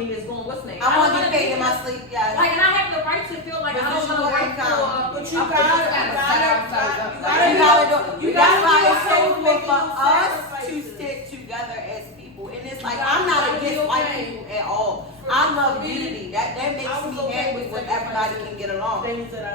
money is going, what's name? I want to get paid in my sleep, yeah. Like, and I have the right to feel like I don't want to work for. But you gotta do. That's why it's so important for us to stick together as people. And it's like, I'm not against white people at all. I love unity. That makes me happy when everybody can get along.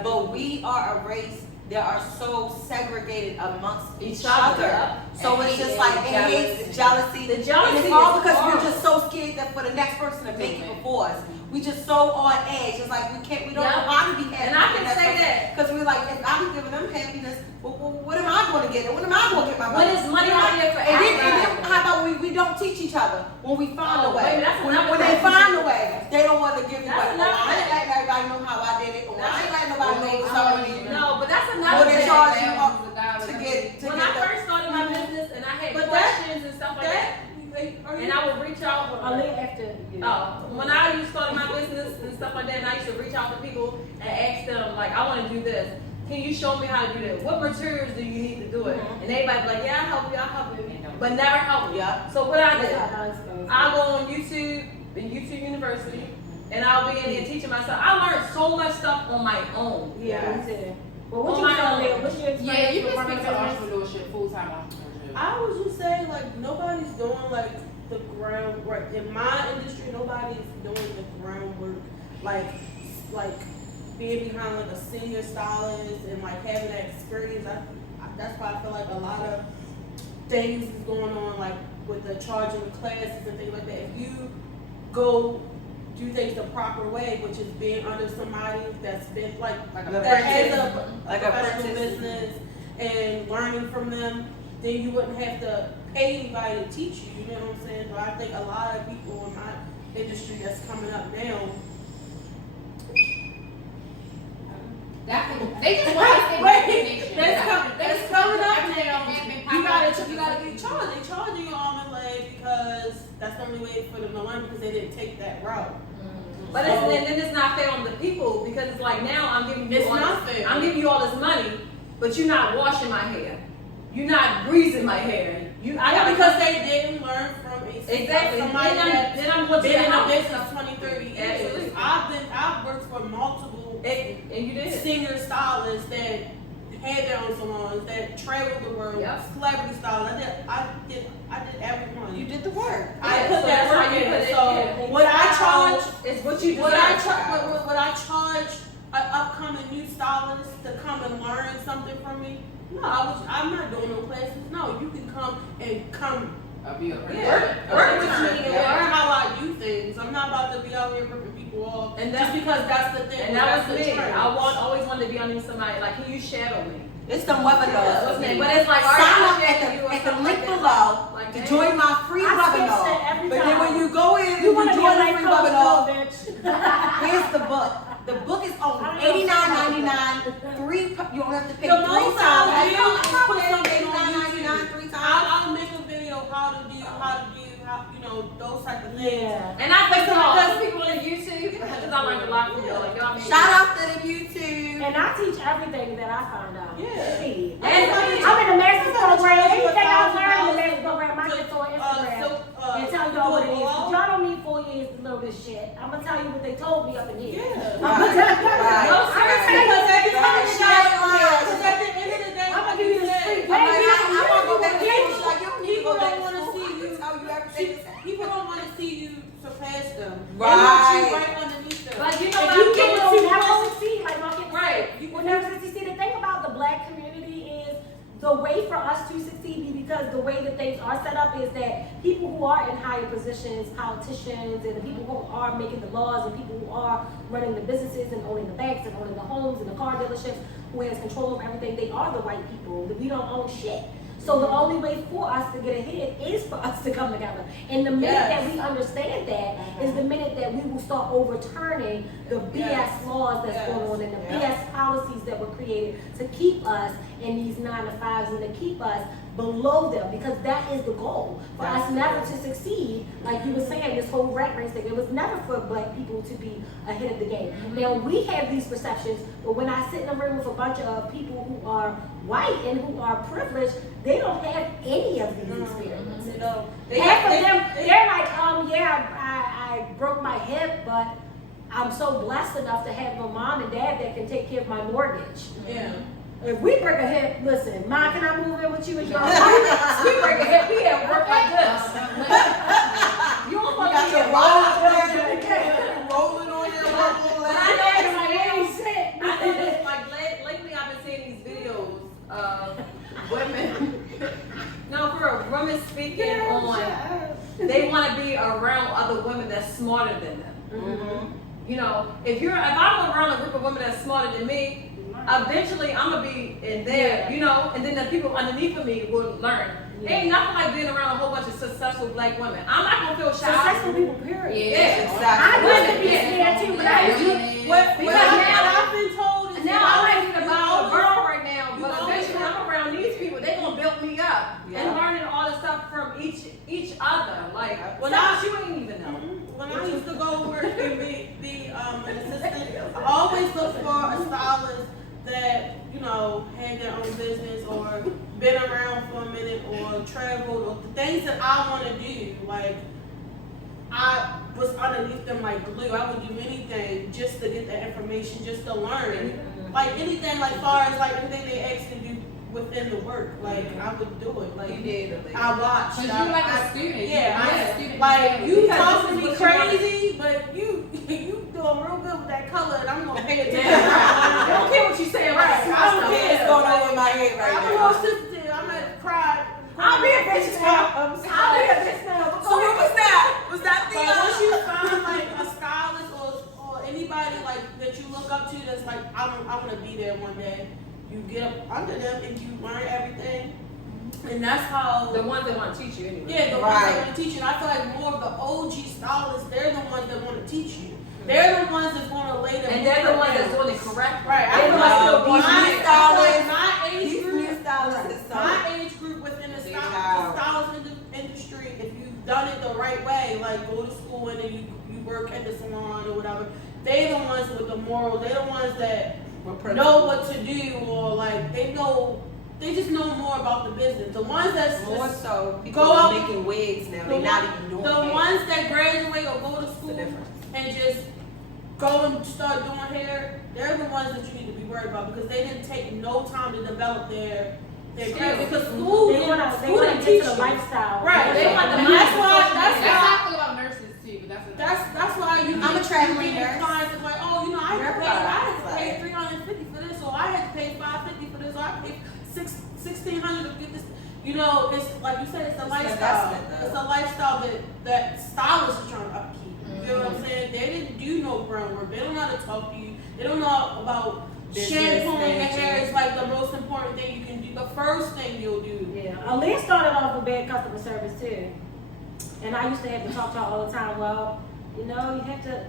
But we are a race that are so segregated amongst each other. So it's just like hate, jealousy. The jealousy, and it's all because we're just so scared that for the next person to make it before us. We just so on edge. It's like we don't know how to be happy. And I can say that. Because we're like, if I'm giving them happiness, well, what am I going to get? When am I going to get my money? When is money out here for everybody? And then how about we don't teach each other when we find a way? When they find a way, they don't want to give you money. I ain't letting everybody know how I did it. Or I ain't letting nobody know what's up with me. No, but that's another thing. Charge you to get when I first started my business and I had questions and stuff like that, and I would reach out. When I started my business and stuff like that, and I used to reach out to people and ask them, like, I want to do this. Can you show me how to do this? What materials do you need to do it? And everybody be like, yeah, I'll help you, but never help you. So what I did, I'll go on YouTube, YouTube University, and I'll be in there teaching myself. I learned so much stuff on my own. Well, what you saying? What's your experience? Yeah, you can speak to entrepreneurship, full-time entrepreneurship. I was just saying, like, nobody's doing, like, the groundwork. In my industry, nobody's doing the groundwork. Like being behind, like, a senior stylist and, like, having that experience. That's why I feel like a lot of things is going on, like, with the charging of classes and things like that. If you go do things the proper way, which is being under somebody that's been that has a professional business and learning from them, then you wouldn't have to pay anybody to teach you. You know what I'm saying? So I think a lot of people in my industry that's coming up now. They just want to that's coming up now. You gotta get charged. They charging you arm and leg because that's the only way for them to learn because they didn't take that route. But then it's not fair on the people because it's like now I'm giving you I'm giving you all this money, but you're not washing my hair. You're not greasing my hair. Because they didn't learn from exactly. Somebody then I'm looking been in at the business 20, 30 years. Absolutely. I've worked for multiple and you did senior stylists that had their own salons, that traveled the world, celebrity stylists. I did everyone. You did the work. I put that work in. So what I charge is what you what I charge an upcoming new stylist to come and learn something from me. No, I'm not doing no classes. No, you can come I'll be a work with me and learn how I do things. I'm not about to be out here ripping people off just because that's the thing. And that was me. I always wanted to be under somebody. Like, can you shadow me? It's some webinars. But it's like, sign up at the link below to join my free webinar. But then when you go in and you join the free webinar, here's the book. The book is only $89.99. You don't have to pay 3 times. Put something on $89.99 3 times. I'll make a video how to do those type of things. Yeah. And I think those people on YouTube because I learned a lot from y'all. Shout out to the YouTube. And I teach everything that I found out. Yeah. I'm in the master's program. Anything I learned in the master's program, I get on Instagram and tell y'all what it is. Y'all don't need 4 years to know this shit. I'm gonna tell you what they told me up in here. Yeah. I'm gonna tell you. Because at the end of the day, I'm gonna give you the street. I'm gonna go back to people don't want to see you. People don't want to see you surpass them. Right. They want you right underneath them. Like, you know If you get to never succeed, like Mark right. You will never succeed. See, the thing about the black community is the way for us to succeed, because the way that things are set up is that people who are in higher positions, politicians, and the people who are making the laws, and people who are running the businesses and owning the banks and owning the homes and the car dealerships, who has control over everything, they are the white people. We don't own shit. So the only way for us to get ahead is for us to come together. And the minute that we understand that is the minute that we will start overturning the BS laws that's going on and the BS policies that were created to keep us in these 9-to-5s and to keep us below them, because that is the goal. For us never to succeed, like you were saying, this whole rat race thing, it was never for black people to be ahead of the game. Now, we have these perceptions, but when I sit in a room with a bunch of people who are white and who are privileged, they don't have any of these experiences. Half of them, they're like, I broke my hip, but I'm so blessed enough to have a mom and dad that can take care of my mortgage. Yeah. If we break a hip, listen, Ma, can I move in with you and your apartment? We break a hip, we at work like this. You don't want got to your be rolling on your local I leg. know my ain't sick. I think it's like lately I've been seeing these videos of women. No, for real, women speaking on they want to be around other women that's smarter than them. Mm-hmm. You know, if I'm around a group of women that's smarter than me, eventually I'm gonna be in there, you know, and then the people underneath of me will learn. Ain't nothing like being around a whole bunch of successful black women. I'm not gonna feel shy. Successful people, period. Yeah, Exactly. I used to be scared too, but I used to. Because now I've been told is I'm ready to buy a girl right now, but eventually I'm around these people. They're gonna build me up and learning all the stuff from each other. Like, When stuff you ain't even know. When I used to go work and be an assistant, I always look for a stylist that, you know, had their own business or been around for a minute or traveled or the things that I want to do. Like, I was underneath them like glue. I would do anything just to get the information, just to learn. Like anything, like far as like anything they asked to do within the work, like I would do it. Like You did. I watched. Cause you like a student. Yeah, You're I- a student. like you Because talking to this me is what you crazy, but you doing real good with that color, and I'm gonna pay attention. I don't care what you saying, right? I don't care. What's going on in my head right I'm a now? little sensitive. I'm gonna cry. I'll be a bitch now. I'll be a bitch now. So what was that? Was that But once you find like a stylist or anybody like that you look up to, that's like I want to be there one day. You get up under them and you learn everything, and that's how. The ones that want to teach you anyway. Yeah, the ones that want to teach you. And I feel like more of the OG stylists, they're the ones that want to teach you. They're the ones that's going to lay the And they're the ones down. that's doing it correct. Right. I They feel must like still be my here. age group, These stylists is my age group within the Big stylist industry, if you've done it the right way, like go to school and then you work at the salon or whatever, they're the ones with the morals. They're the ones that know what to do, or like they just know more about the business. The ones that's More so, people Go are out- making wigs now. the They're not one- even doing the it. ones that graduate or go to What's the school difference? and just go and start doing hair, they're the ones that you need to be worried about because they didn't take no time to develop their craft. Because school They want to didn't get teach to the you. lifestyle. Right. They want the And that's why That's how I feel about nurses too, but that's why you I'm a get traveling you get nurse. clients that's like, oh, you know, I had to pay Right. $350 for this, or I had to pay $550 for this, or I paid $1,600 to get this. You know, it's like you said, it's a It's an lifestyle. investment, though. It's a lifestyle that stylists are trying to upkeep. You know what I'm saying? They didn't do no groundwork. They don't know how to talk to you. They don't know about Business shampooing your hair management. is like the most important thing you can do. The first thing you'll do. Yeah, Aaliyah started off with bad customer service too. And I used to have to talk to her all the time. Well, you know, you have to,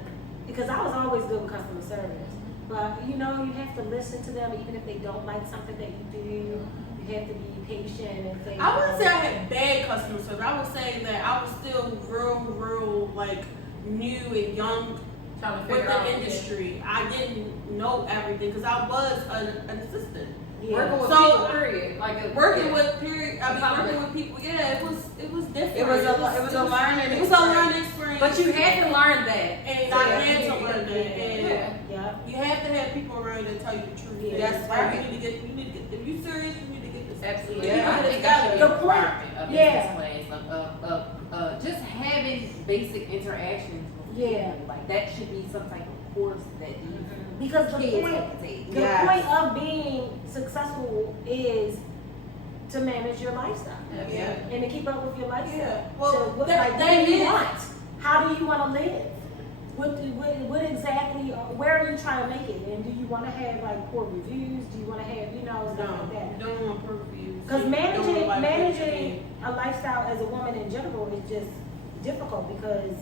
because I was always good with customer service. But, you know, you have to listen to them even if they don't like something that you do. You have to be patient and say. I wouldn't say I had bad customer service. I would say that I was still real, like, new and young Trying to with figure out the industry. I didn't know everything because I was an assistant. Working with So, people, period. Like Working with working with people. Yeah, it was different. It was a learning It was a learning experience. But you had to learn that. and I had to learn that. And Yeah. you have to have people around that tell you the truth. Yeah, That's right. You need to get. If you serious, you need to get this. Absolutely. I Yeah. think that should be The a point- requirement of yeah. business class, just having basic interactions with Yeah. people. Like that should be some type of course that these Because the kids point, have to take. the Yes. point of being successful is to manage your lifestyle. Yeah. And to keep up with your lifestyle. Yeah. Well, So what, that what do you is- want? How do you want to live? What exactly, where are you trying to make it? And do you want to have like poor reviews? Do you want to have, you know, stuff like that? You don't want purviews. Because managing a lifestyle as a woman in general is just difficult because,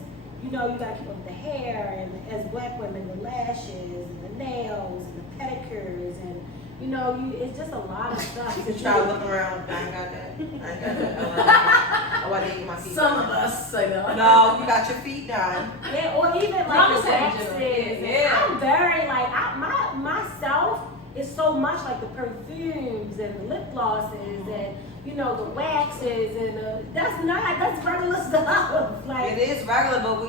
you know, you got to keep up with the hair and as black women, the lashes and the nails and the pedicures and, you know, it's just a lot of stuff. You can try to look around. I ain't got that. Oh, I didn't get my feet Some done. of us say that. No, you got your feet done. Yeah, or even I'm like the saying waxes. general. Yeah. I'm very like myself is so much like the perfumes and the lip glosses and you know the waxes and that's regular stuff. Like It is regular, but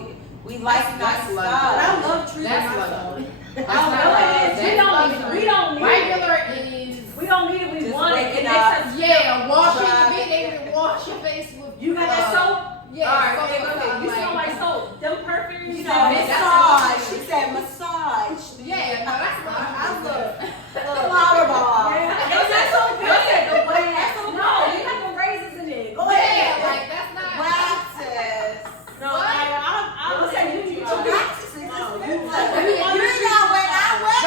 We like nice But stuff. I love treating That's myself. That's No, not it is. We don't need it. regular is We don't need it. We Just want it. It waking makes up. us. yeah, washing Dry. being able to wash your face with You got that soap? Yeah, All right, soap okay, or okay. You something smell like soap. Them perfumes. You smell know, like massage. She said massage. Yeah, no, that's what I love. Flower ball. Yeah, that's so good. No, you got the raisins in it. Go Yeah, ahead. like that's not. Waxes. No, What? I Don't would say say you you. need Oh, to- waxes is No, expensive. you You know when I wax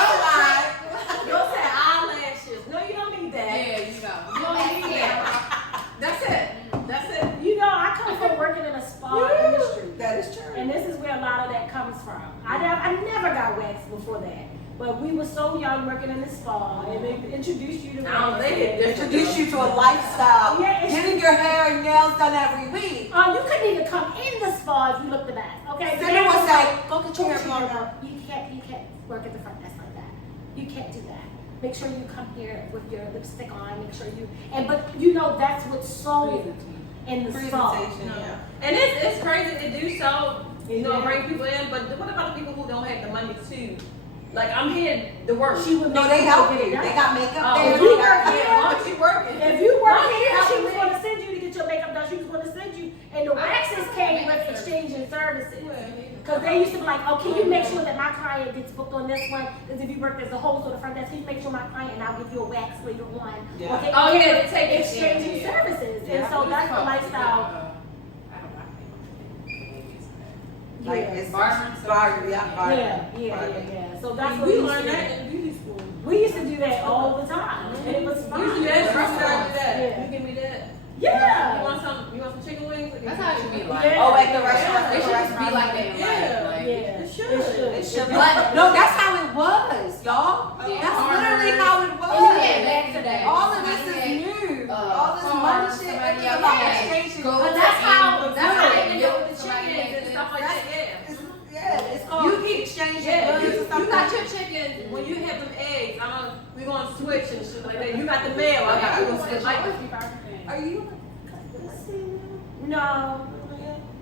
You'll say eyelashes. No, you don't need that. Yeah, you know. You don't need that. That's it. That's it. You know, I come from working in a spa industry. that is true. And this is where a lot of that comes from. I never got waxed before that. But we were so young working in the spa, and they introduced you to Now, waxing. they get Introduce you to a lifestyle. Yeah, it's- Getting your hair and nails done every week. You couldn't even come in the spa if you looked the best. Okay. Then it was like, go get your Go hair to blown your- out. You can't work at the front desk like that. You can't do that. Make sure you come here with your lipstick on. Make sure you but you know that's what's sold in the spa. Presentation, yeah. And it's crazy to do so, Yeah. bring people in, but what about the people who don't have the money to? Like, I'm here to work. She would No, make they you help get you. it They done. got makeup Oh, there. if you they work got- here, As long as you working. If you work Well, here, yeah, she was yeah. going to send you to get your makeup done. She was going to send you, and the waxes came with exchanging services. Because they used to be like, oh, can you make sure that my client gets booked on this one? Because if you work as a host or the front desk, can you make sure my client and I'll give you a wax later on? Yeah. Okay, Oh, yeah, they take it. exchanging Yeah. services, and Yeah. so that's the lifestyle. Like Yeah. it's Barber. barber, yeah, barber. Yeah. So that's what We we used learned to that do. in beauty school. We used to do that all the time, and it was fun. You do that, first time I do that. Yeah. You give me that. You Yeah. want some chicken wings? That's how it should be like. Yeah. Oh, at the restaurant. It At the should just be restaurant. like that in life. Yeah. Like, Yeah. It should. It should be. But- No, that's how it was, y'all. Yeah. That's literally how it was. Yeah, back to that. All of this is new. All this money shit. somebody It's else about had exchanging. go But to that's how Amazon, That's how they and do go it with to the somebody chickens and else's. stuff like that, yeah. Yeah, it's called. You keep exchanging Yeah, goods you and stuff. got your chicken, when you have them eggs, we gonna switch and shit like that. You got the mail, we gonna switch. Like, Are you? No.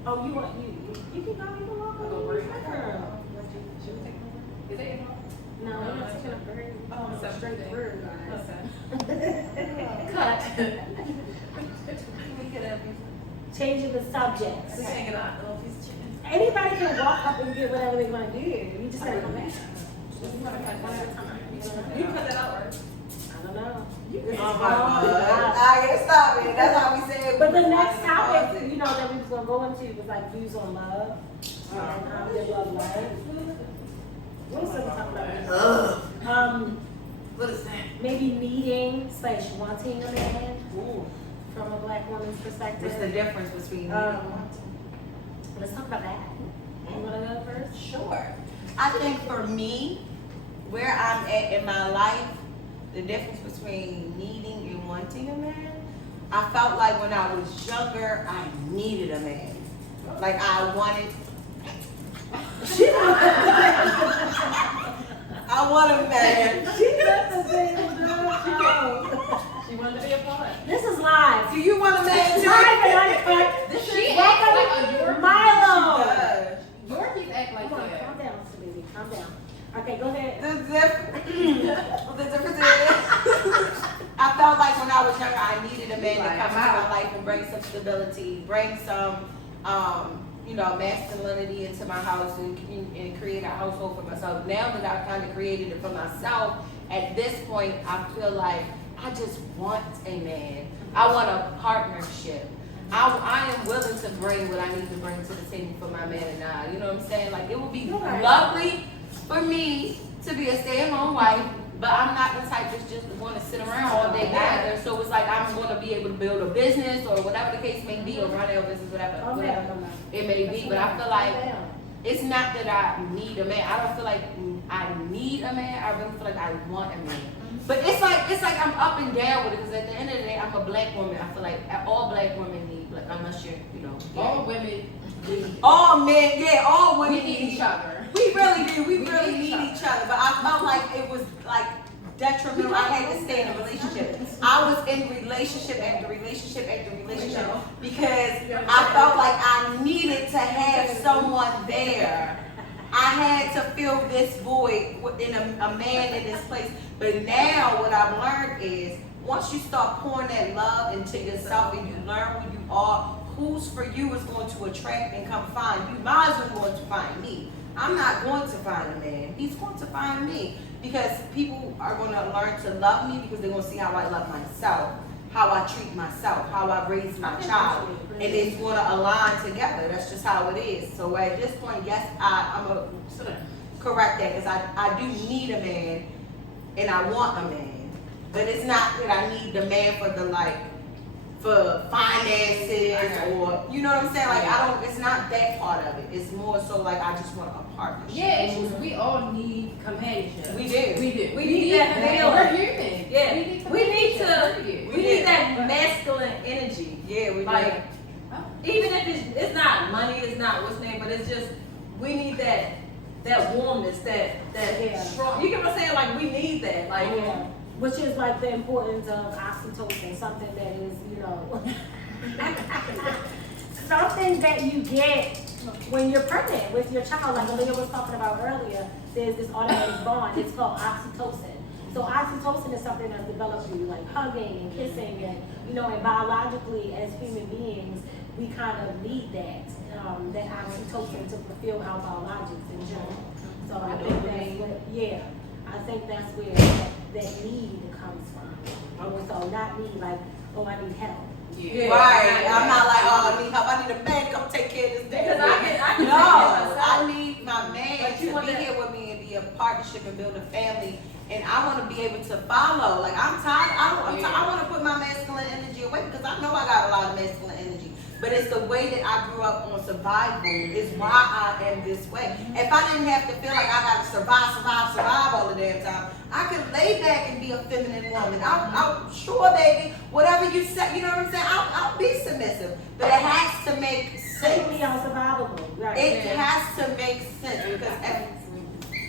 Oh, you want you can go. You can walk over. Is it in her? No, I'm not taking a bird. Oh, It's a straight bird, guys. cut. Changing the subject. We can't get out of these chickens. Anybody can walk up and get whatever they want to do. You just gotta come back. One at a time. You cut that out, right? I don't know. Oh my God. I gotta stop it. That's how we say it. But the next topic, you know, that we was gonna go into was like views on love and your love life. What else did we talk about? What is that? Maybe needing / wanting a man from a black woman's perspective. What's the difference between? Let's talk about that. You wanna go first? Sure. I think for me, where I'm at in my life, the difference between needing and wanting a man, I felt like when I was younger, I needed a man. Like I wanted. I want a man. She wanted to be a part. This is live. Do you want a man too? Live and uncut. This She is acts like a welcome, Yorkie. Milo. Yorkies act like Come on, that. calm down, baby. Calm down. Okay, go ahead. The difference is, I felt like when I was younger, I needed a man to come into my life and bring some stability, bring some, masculinity into my house and create a household for myself. Now that I've kind of created it for myself, at this point, I feel like I just want a man. I want a partnership. I am willing to bring what I need to bring to the table for my man and I. You know what I'm saying? Like, it would be lovely for me to be a stay-at-home wife, but I'm not the type that's just want to sit around all day either. So it's like I'm going to be able to build a business or whatever the case may be, or run a business, whatever it may be. But I feel like it's not that I need a man. I don't feel like I need a man. I really feel like I want a man. But it's like I'm up and down with it, because at the end of the day, I'm a black woman. I feel like all black women need, like, unless you're, All women all men, all women need each other. We really do. We We really need need each each other. But I felt like it was like detrimental. I had to stay in a relationship. I was in relationship after relationship after relationship because I felt like I needed to have someone there. I had to fill this void in a man in this place. But now what I've learned is once you start pouring that love into yourself and you learn who you are, who's for you is going to attract and come find you. Mine's going to find me. I'm not going to find a man. He's going to find me. Because people are going to learn to love me because they're going to see how I love myself, how I treat myself, how I raise my child. And it's going to align together. That's just how it is. So at this point, yes, I'm going to correct that because I do need a man and I want a man. But it's not that I need the man for the for finances or, you know what I'm saying? Like it's not that part of it. It's more so like I just want a partnership. Yeah, it's just we all need companionship. We do. We need that male. We're human. Yeah. We need that Yeah. masculine energy. Yeah, we Like, do. even if it's not money, it's not what's name, but it's just we need that warmness, that strong. You get what I'm saying? Like we need that. Like Which is like the importance of oxytocin, something that is, something that you get when you're pregnant with your child. Like Aaliyah was talking about earlier, there's this automatic bond. It's called oxytocin. So oxytocin is something that's developed through like hugging and kissing, and and biologically as human beings, we kind of need that oxytocin to fulfill our biologics in general. So I think that's where that need comes from. So not me like, oh, I need help. Yeah. Right. I'm not like, oh, I need help. I need a man to come take care of this day. Because I need my man to be here with me and be a partnership and build a family. And I want to be able to follow. Like I'm tired. I want to put my masculine energy away because I know I got a lot of masculine energy. But it's the way that I grew up on survival is why I am this way. If I didn't have to feel like I got to survive all the damn time, I could lay back and be a feminine woman. I'm sure, baby, whatever you say, you know what I'm saying? I'll be submissive. But it has to make sense. Take me on survivable. Right. It has to make sense because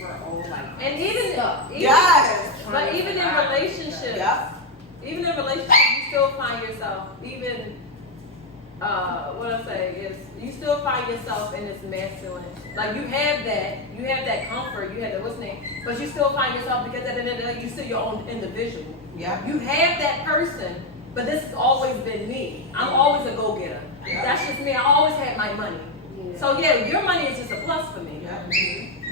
we're all like, and even yes. But even in relationships, you still find yourself what I say is you still find yourself in this masculine. Like you have that comfort, you have that what's name, but you still find yourself because at the end of the day you still your own individual. Yeah. You have that person, but this has always been me. I'm always a go-getter. Yeah. That's just me. I always had my money. Yeah. So your money is just a plus for me. Yeah.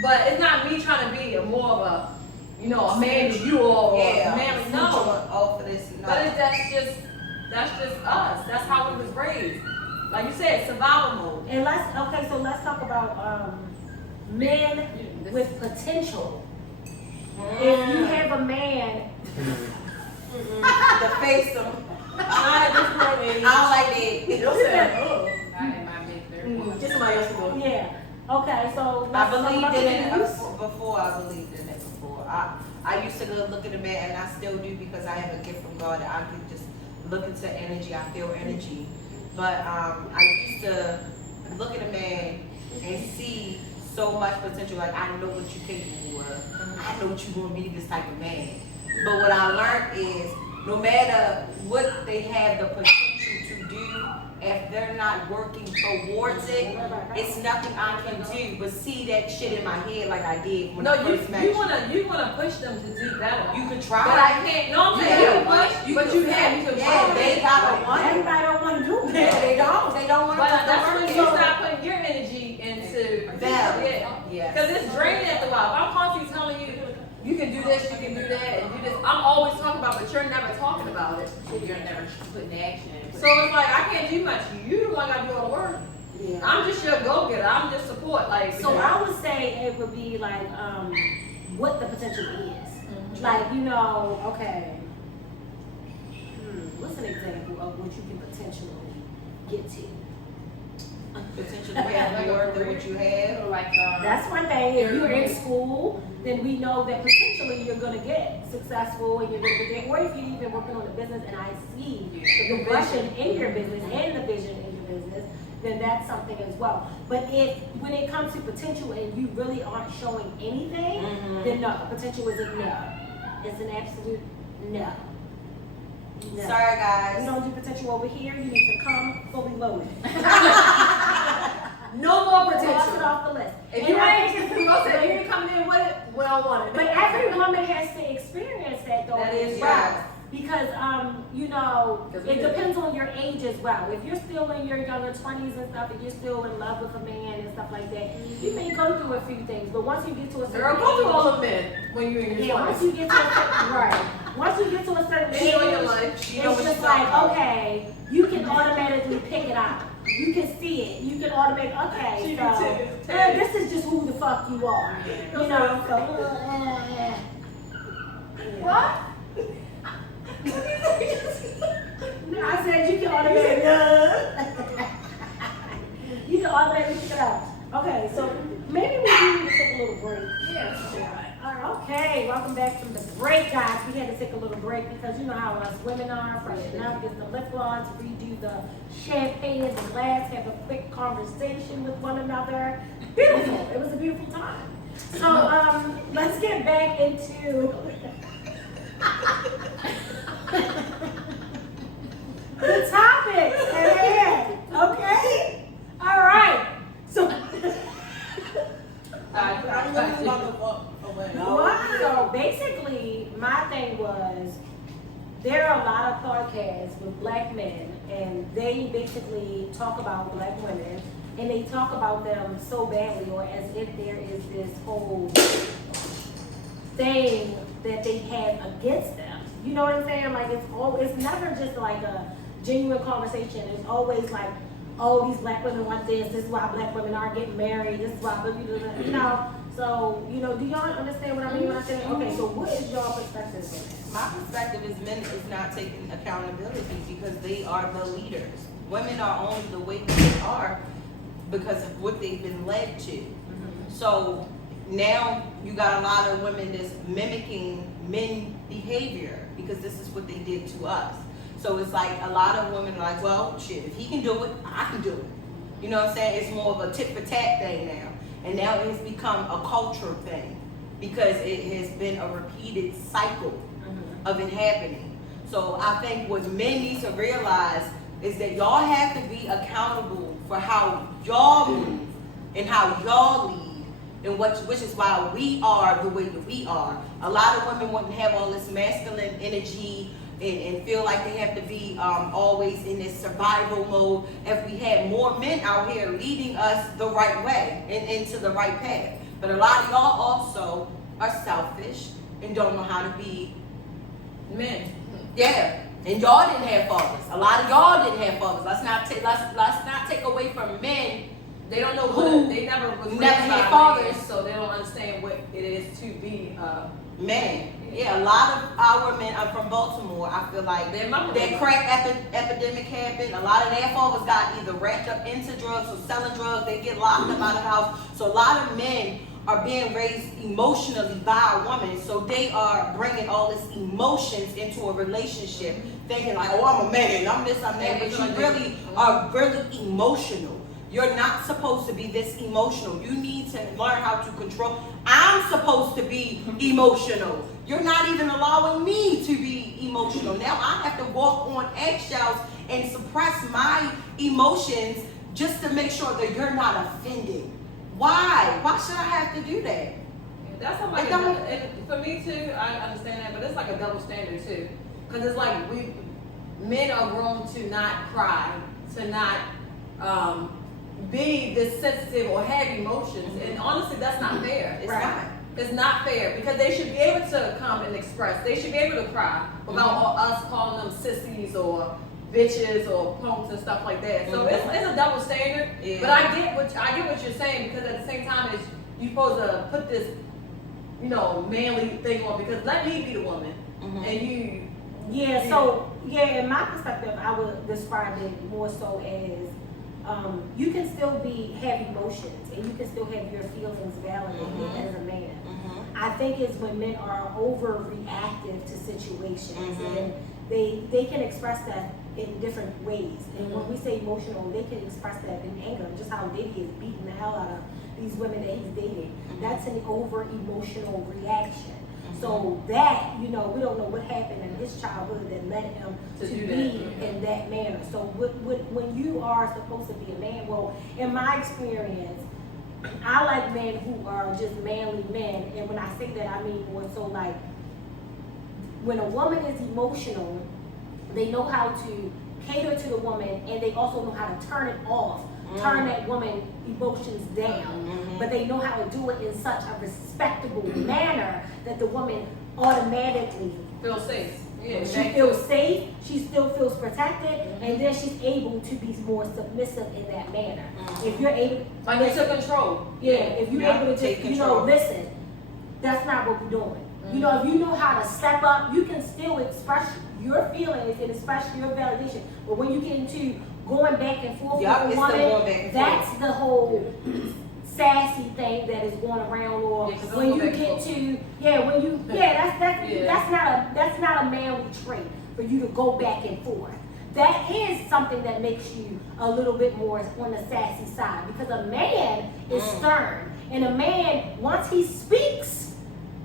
But it's not me trying to be more of a a man to you or a man. No. Oh, for this. No. But that's just us. That's how we was raised. Like you said, survival mode. And let's talk about men with potential. If you have a man, the face of Not at this point, I don't like that. You'll say, oh. not in my mid-30s. Just somebody else to go. yeah. Okay, so I let's talk believed about in it the before. I believed in it before. I used to go look at a man, and I still do because I have a gift from God that I can just look into energy. I feel energy. But I used to look at a man and see so much potential. Like I know what you're capable of. I know what you're gonna be, this type of man. But what I learned is no matter what they have the potential to do, if they're not working towards it, it's nothing I can do but see that shit in my head like I did when I first met you wanna push them to do better. You could But try. I can't. No, I'm saying you can push, but you have to. Yeah, they gotta want it. Everybody don't want to do Yeah, that. they don't. They don't want to But put that's the when work you in. start putting your energy into Them. Yeah. Yes. Because it's draining after a while. If I'm constantly telling you, you can do this, you can do that, and do this. I'm always talking about, but you're never talking about it. So you're never putting action. So it's like I can't do much. You the one got to do all the work. Yeah. I'm just your go-getter. I'm just support. Like So I would say it would be like what the potential is. Like, okay. What's an example of what you can potentially get to? Potentially have more than what you have. Like, That's one thing. If you're in school, then we know that potentially you're going to get successful and you're going to get, or if you're even working on a business and I see the progression in your business and the vision in your business, then that's something as well. But when it comes to potential and you really aren't showing anything, then no, potential is a no. is an absolute no. No. Sorry, guys. We don't do potential over here. You need to come fully loaded. No more Cross it potential. off the list. If you ain't if you coming in with it, we don't want it. But every woman has to experience that though. That is as right. well. Because you know, it depends on your age as well. If you're still in your younger 20s and stuff, and you're still in love with a man and stuff like that, you may go through a few things. But once you get to a certain Girl, age, go through all the men when you're in your 20s. once you get to a certain right, once you get to a certain age, Enjoy your life. it's just like okay, you can automatically pick it out. You can see it. You can automatically okay. So this is just who the fuck you are. You know. So, What? I said you can automatically. You can automatically pick it out. Okay, so maybe we do need to take a little break. Yeah. All right, okay, welcome back from the break, guys. We had to take a little break because you know how us women are, freshen up, get the lip gloss, redo the champagne and the glass, have a quick conversation with one another. Beautiful. It was a beautiful time. So let's get back into the topic at hand. Okay? All right. So So basically, my thing was there are a lot of podcasts with black men, and they basically talk about black women, and they talk about them so badly, or as if there is this whole thing that they have against them. You know what I'm saying? Like it's never just like a genuine conversation. It's always like, oh, these black women want this. This is why black women aren't getting married. This is why, you know. So, you know, do y'all understand what I mean when I say, okay, so what is y'all perspective on that? My perspective is men is not taking accountability because they are the leaders. Women are only the way that they are because of what they've been led to. So now you got a lot of women that's mimicking men behavior because this is what they did to us. So it's like a lot of women are like, well, shit, if he can do it, I can do it. You know what I'm saying? It's more of a tit for tat thing now. And now it has become a culture thing because it has been a repeated cycle of it happening. So I think what men need to realize is that y'all have to be accountable for how y'all move and how y'all lead, and which is why we are the way that we are. A lot of women wouldn't have all this masculine energy and feel like they have to be always in this survival mode if we had more men out here leading us the right way and into the right path. But a lot of y'all also are selfish and don't know how to be men. Yeah, and y'all didn't have fathers. A lot of y'all didn't have fathers. Let's not take away from men. They don't know Who they never had fathers, so they don't understand what it is to be man. Yeah, a lot of our men are from Baltimore. I feel like that crack epidemic happened. A lot of their fathers got either wrapped up into drugs or selling drugs. They get locked up out of the house. So a lot of men are being raised emotionally by a woman. So they are bringing all this emotions into a relationship, thinking like, oh, I'm a man, I'm this, I'm that. But you really are really emotional. You're not supposed to be this emotional. You need to learn how to control. I'm supposed to be emotional. You're not even allowing me to be emotional. Now I have to walk on eggshells and suppress my emotions just to make sure that you're not offended. Why? Why should I have to do that? That's like and for me too, I understand that, but it's like a double standard too. Because it's like men are grown to not cry, to not be this sensitive or have emotions, and honestly, that's not fair. It's not. It's not fair because they should be able to come and express. They should be able to cry without us calling them sissies or bitches or punks and stuff like that. So it's a double standard. Yeah. But I get what you're saying because at the same time, it's you're supposed to put this, you know, manly thing on because let me be the woman and you. Yeah. So in my perspective, I would describe it more so as. You can still have emotions and you can still have your feelings validated as a man. I think it's when men are overreactive to situations and they can express that in different ways. And when we say emotional, they can express that in anger, just how Diddy is beating the hell out of these women that he's dating. That's an over emotional reaction. So that, we don't know what happened in his childhood that led him to be in that manner. So when you are supposed to be a man, well, in my experience, I like men who are just manly men. And when I say that, I mean more so like, when a woman is emotional, they know how to cater to the woman, and they also know how to turn it off, turn that woman emotions down. But they know how to do it in such a respectable manner that the woman automatically Feel safe. Yeah, she feels safe, she still feels protected, and then she's able to be more submissive in that manner. If you're able, like you took control. if you're able to take control, listen, that's not what we're doing. If you know how to step up, you can still express your feelings and express your validation. But when you get into going back and forth with a woman, that's the whole sassy thing that is going around. Or when you get to, that's not a manly trait for you to go back and forth. That is something that makes you a little bit more on the sassy side, because a man is stern, and a man, once he speaks,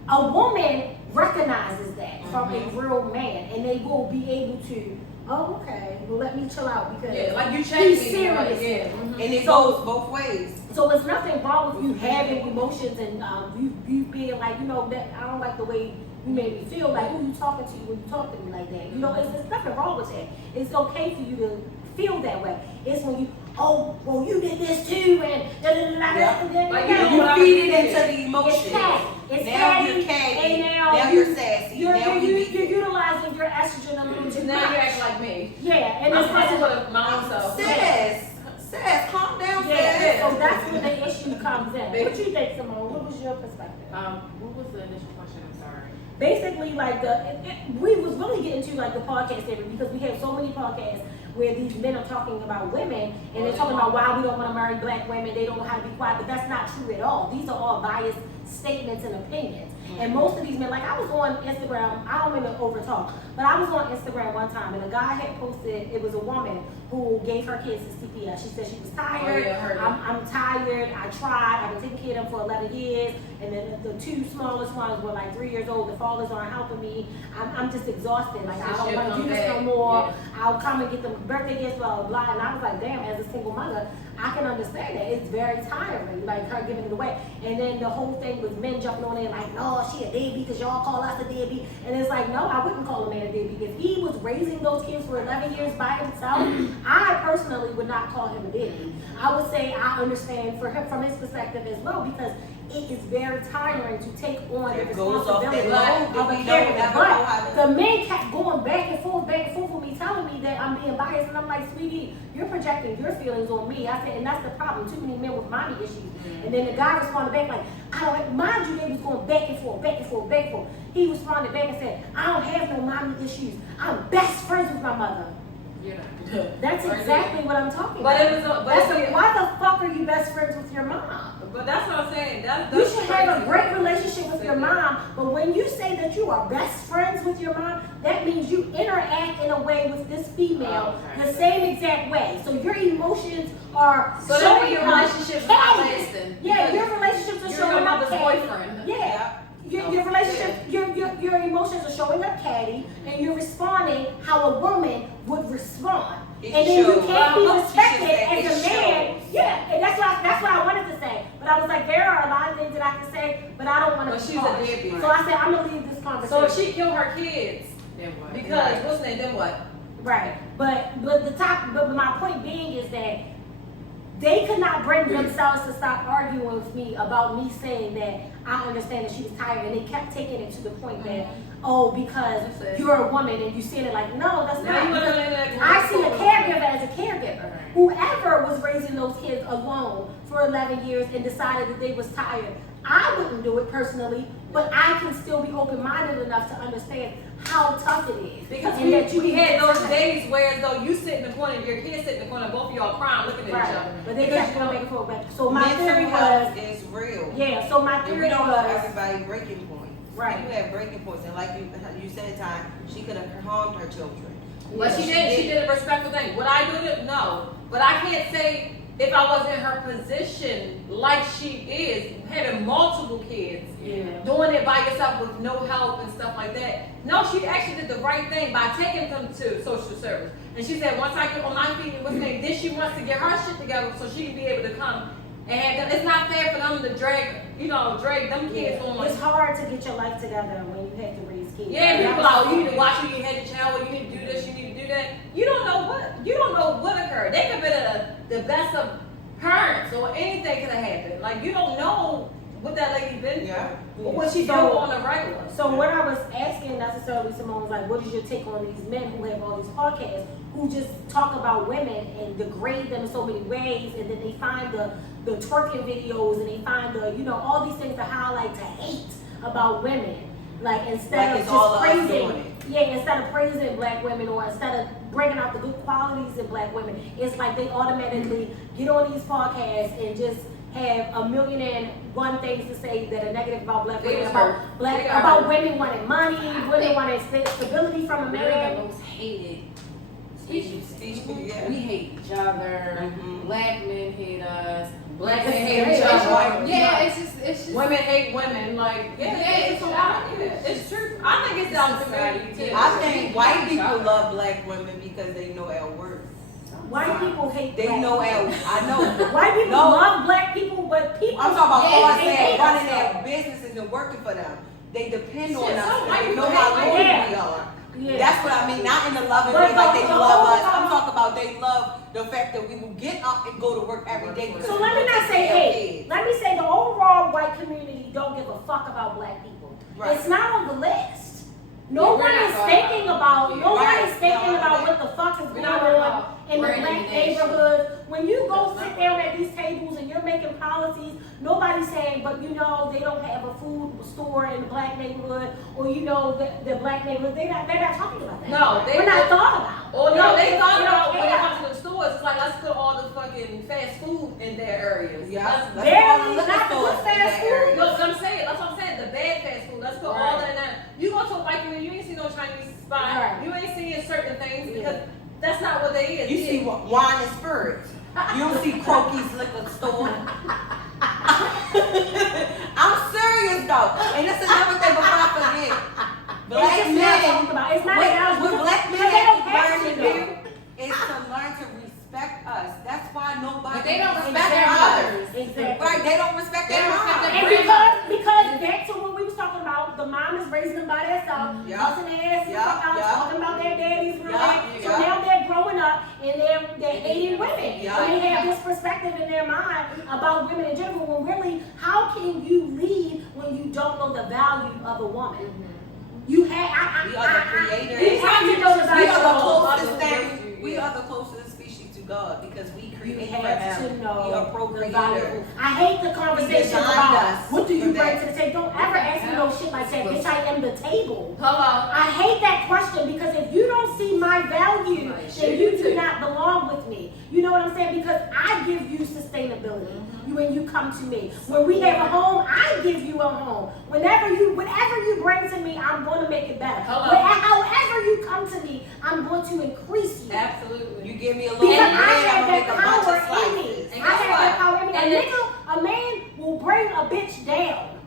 a woman recognizes that from a real man, and they will be able to, oh, okay, well, let me chill out, because like you he's serious. Like, and it goes both ways. So there's nothing wrong with you having emotions and you being like, that I don't like the way you made me feel. Like, who you talking to when you talk to me like that? There's nothing wrong with that. It's okay for you to feel that way. It's when you, oh, well, you did this too, and you feed it into the emotion. It's now catty, you're catty. and now you're sassy. You're utilizing your estrogen a little too much. Now you act like me. Yeah, and I'm it's supposed to put my own self. Sass, calm down, so that's where the issue comes in. What you think, Simone? What was your perspective? What was the initial question? I'm sorry. Basically, like we was really getting to like the podcast area, because we have so many podcasts where these men are talking about women, and they're talking about why we don't want to marry black women. They don't know how to be quiet, but that's not true at all. These are all biased statements and opinions. And most of these men, like I was on Instagram, I don't mean to over talk, but I was on Instagram one time, and a guy had posted, it was a woman who gave her kids a CPS. She said she was tired. I'm tired. I tried. I've been taking care of them for 11 years. And then the two smallest ones were like 3 years old. The fathers aren't helping me. I'm just exhausted. Like, I don't want to do this no more. Yeah. I'll come and get them birthday gifts, blah, blah, blah. And I was like, damn, as a single mother, I can understand that. It's very tiring, like her giving it away. And then the whole thing was men jumping on there like, no, she a deadbeat because y'all call us a deadbeat. And it's like, no, I wouldn't call a man a deadbeat. If he was raising those kids for 11 years by himself, I personally would not call him a deadbeat. I would say I understand for him from his perspective as well, because it is very tiring to take on the responsibility of a caregiver. But the men kept going back and forth with me, telling me that I'm being biased, and I'm like, sweetie, you're projecting your feelings on me. I said, and that's the problem. Too many men with mommy issues. And then the guy responded back like, I don't, mind you, they was going back and forth, back and forth, back and forth. He responded back and said, I don't have no mommy issues. I'm best friends with my mother. That's exactly what I'm talking about. Why the fuck are you best friends with your mom? But that's what I'm saying. You should have a great relationship with your mom, but when you say that you are best friends with your mom, that means you interact in a way with this female the same exact way. So your emotions are showing your relationships not lasting. Yeah, your relationships are showing up catty. Boyfriend. Yeah. Your relationship, your emotions are showing up catty, and you're responding how a woman would respond. And then you can't be respected as a man. Yeah, and that's what I wanted to say. But I was like, there are a lot of things that I can say, but I don't want to be harsh. So I said, I'm gonna leave this conversation. So if she killed her kids, then what? because what's name? Then what? Right. But my point being is that they could not bring themselves to stop arguing with me about me saying that I understand that she was tired, and they kept taking it to the point that, oh, because you're a woman and you see it like, no, that's not. I see a caregiver as a caregiver. Whoever was raising those kids alone for 11 years and decided that they was tired, I wouldn't do it personally, but I can still be open-minded enough to understand how tough it is. Because we had those days where as though you sit in the corner, your kids sit in the corner, both of y'all crying, looking at each other. But they kept going back and forth. So my mental theory health was, is real. Yeah, so my theory and we don't know was, everybody breaking points. Right. People have breaking points, and like you said, time she could have harmed her children. But she did a respectful thing. Would I do it? No. But I can't say if I was in her position like she is, having multiple kids, doing it by yourself with no help and stuff like that. No, she actually did the right thing by taking them to social service. And she said, once I get on my feet and what's name, then she wants to get her shit together so she can be able to come and have them. It's not fair for them to drag them kids on. It's hard to get your life together when you have to raise kids. Yeah, people like, oh, you need to watch who you had to shower, you need to do this, you need to do that. You don't know what occurred. They could have been the best of parents or anything could have happened. Like, you don't know what that lady been through or what she do on a regular. So what I was asking necessarily, Simone, was like, what is your take on these men who have all these podcasts who just talk about women and degrade them in so many ways, and then they find the twerking videos and they find all these things to highlight to hate about women, like instead of just praising, instead of praising black women or instead of bringing out the good qualities in black women, it's like they automatically get on these podcasts and just have a million and one things to say that are negative about black women, about women wanting money, women wanting stability from a man. We're the most hated species. We hate each other. Black men hate us. Black men hate each other. Yeah, it's just women hate women. Like, it's a lot. It's true. I think it's down to too. I think white people love black women because they know our worth. White people hate they black know people. I know. White people love black people, but people. I'm talking about they running their businesses and working for them. They depend on us. So They know how loyal we are. Yeah. That's what I mean. Not in the loving way like they love us. I'm talking about they love the fact that we will get up and go to work every day. So let me not say hate. Let me say the overall white community don't give a fuck about black people. Right. It's not on the list. No one is thinking about what the fuck is going on in the black neighborhood. When you go sit down at these tables and you're making policies, nobody's saying, but they don't have a food store in the black neighborhood, or the black neighborhood. They're not talking about that. No, we're not thought about. Or no, they thought about when it comes to the stores. It's like, let's put all the fucking fast food in their areas. Yeah, barely not the good fast food. No, that's what I'm saying. The bad fast food. Let's put all that in there. You go to a white community, you ain't see no Chinese spot. Right. You ain't seeing certain things because that's not what they is. You see wine and spirits. You don't see Croaky's liquor store. I'm serious though, and that's another thing before I forget. Black men, with black men learn to do is to learn to respect us. That's why nobody. But they don't respect their mothers. Exactly. Right? They don't respect their moms. And because back to what we was talking about, the mom is raising them by themselves, busting their asses, talking about their daddies real bad. So now they're growing up and they're hating women. So they have this perspective in their mind about women in general. When really, how can you lead when you don't know the value of a woman? You have we are the creators. You have to know the value of a woman. We are the closest species to God because we create for have Him. to know We are procreators. I hate the conversation about what do you bring to the table. Don't ever ask me no shit like that. Bitch, I am the table. Hello. I hate that question because if you don't see my value, then you do not belong with me. You know what I'm saying? Because I give you sustainability when you come to me. When we have a home, I give you a home. Whatever you bring to me, I'm going to make it better. However you come to me, I'm going to increase you. Absolutely. You give me a little because bit, I I'm have gonna make that a bunch power of in me. slices. I have that power in me. A man will bring a bitch down.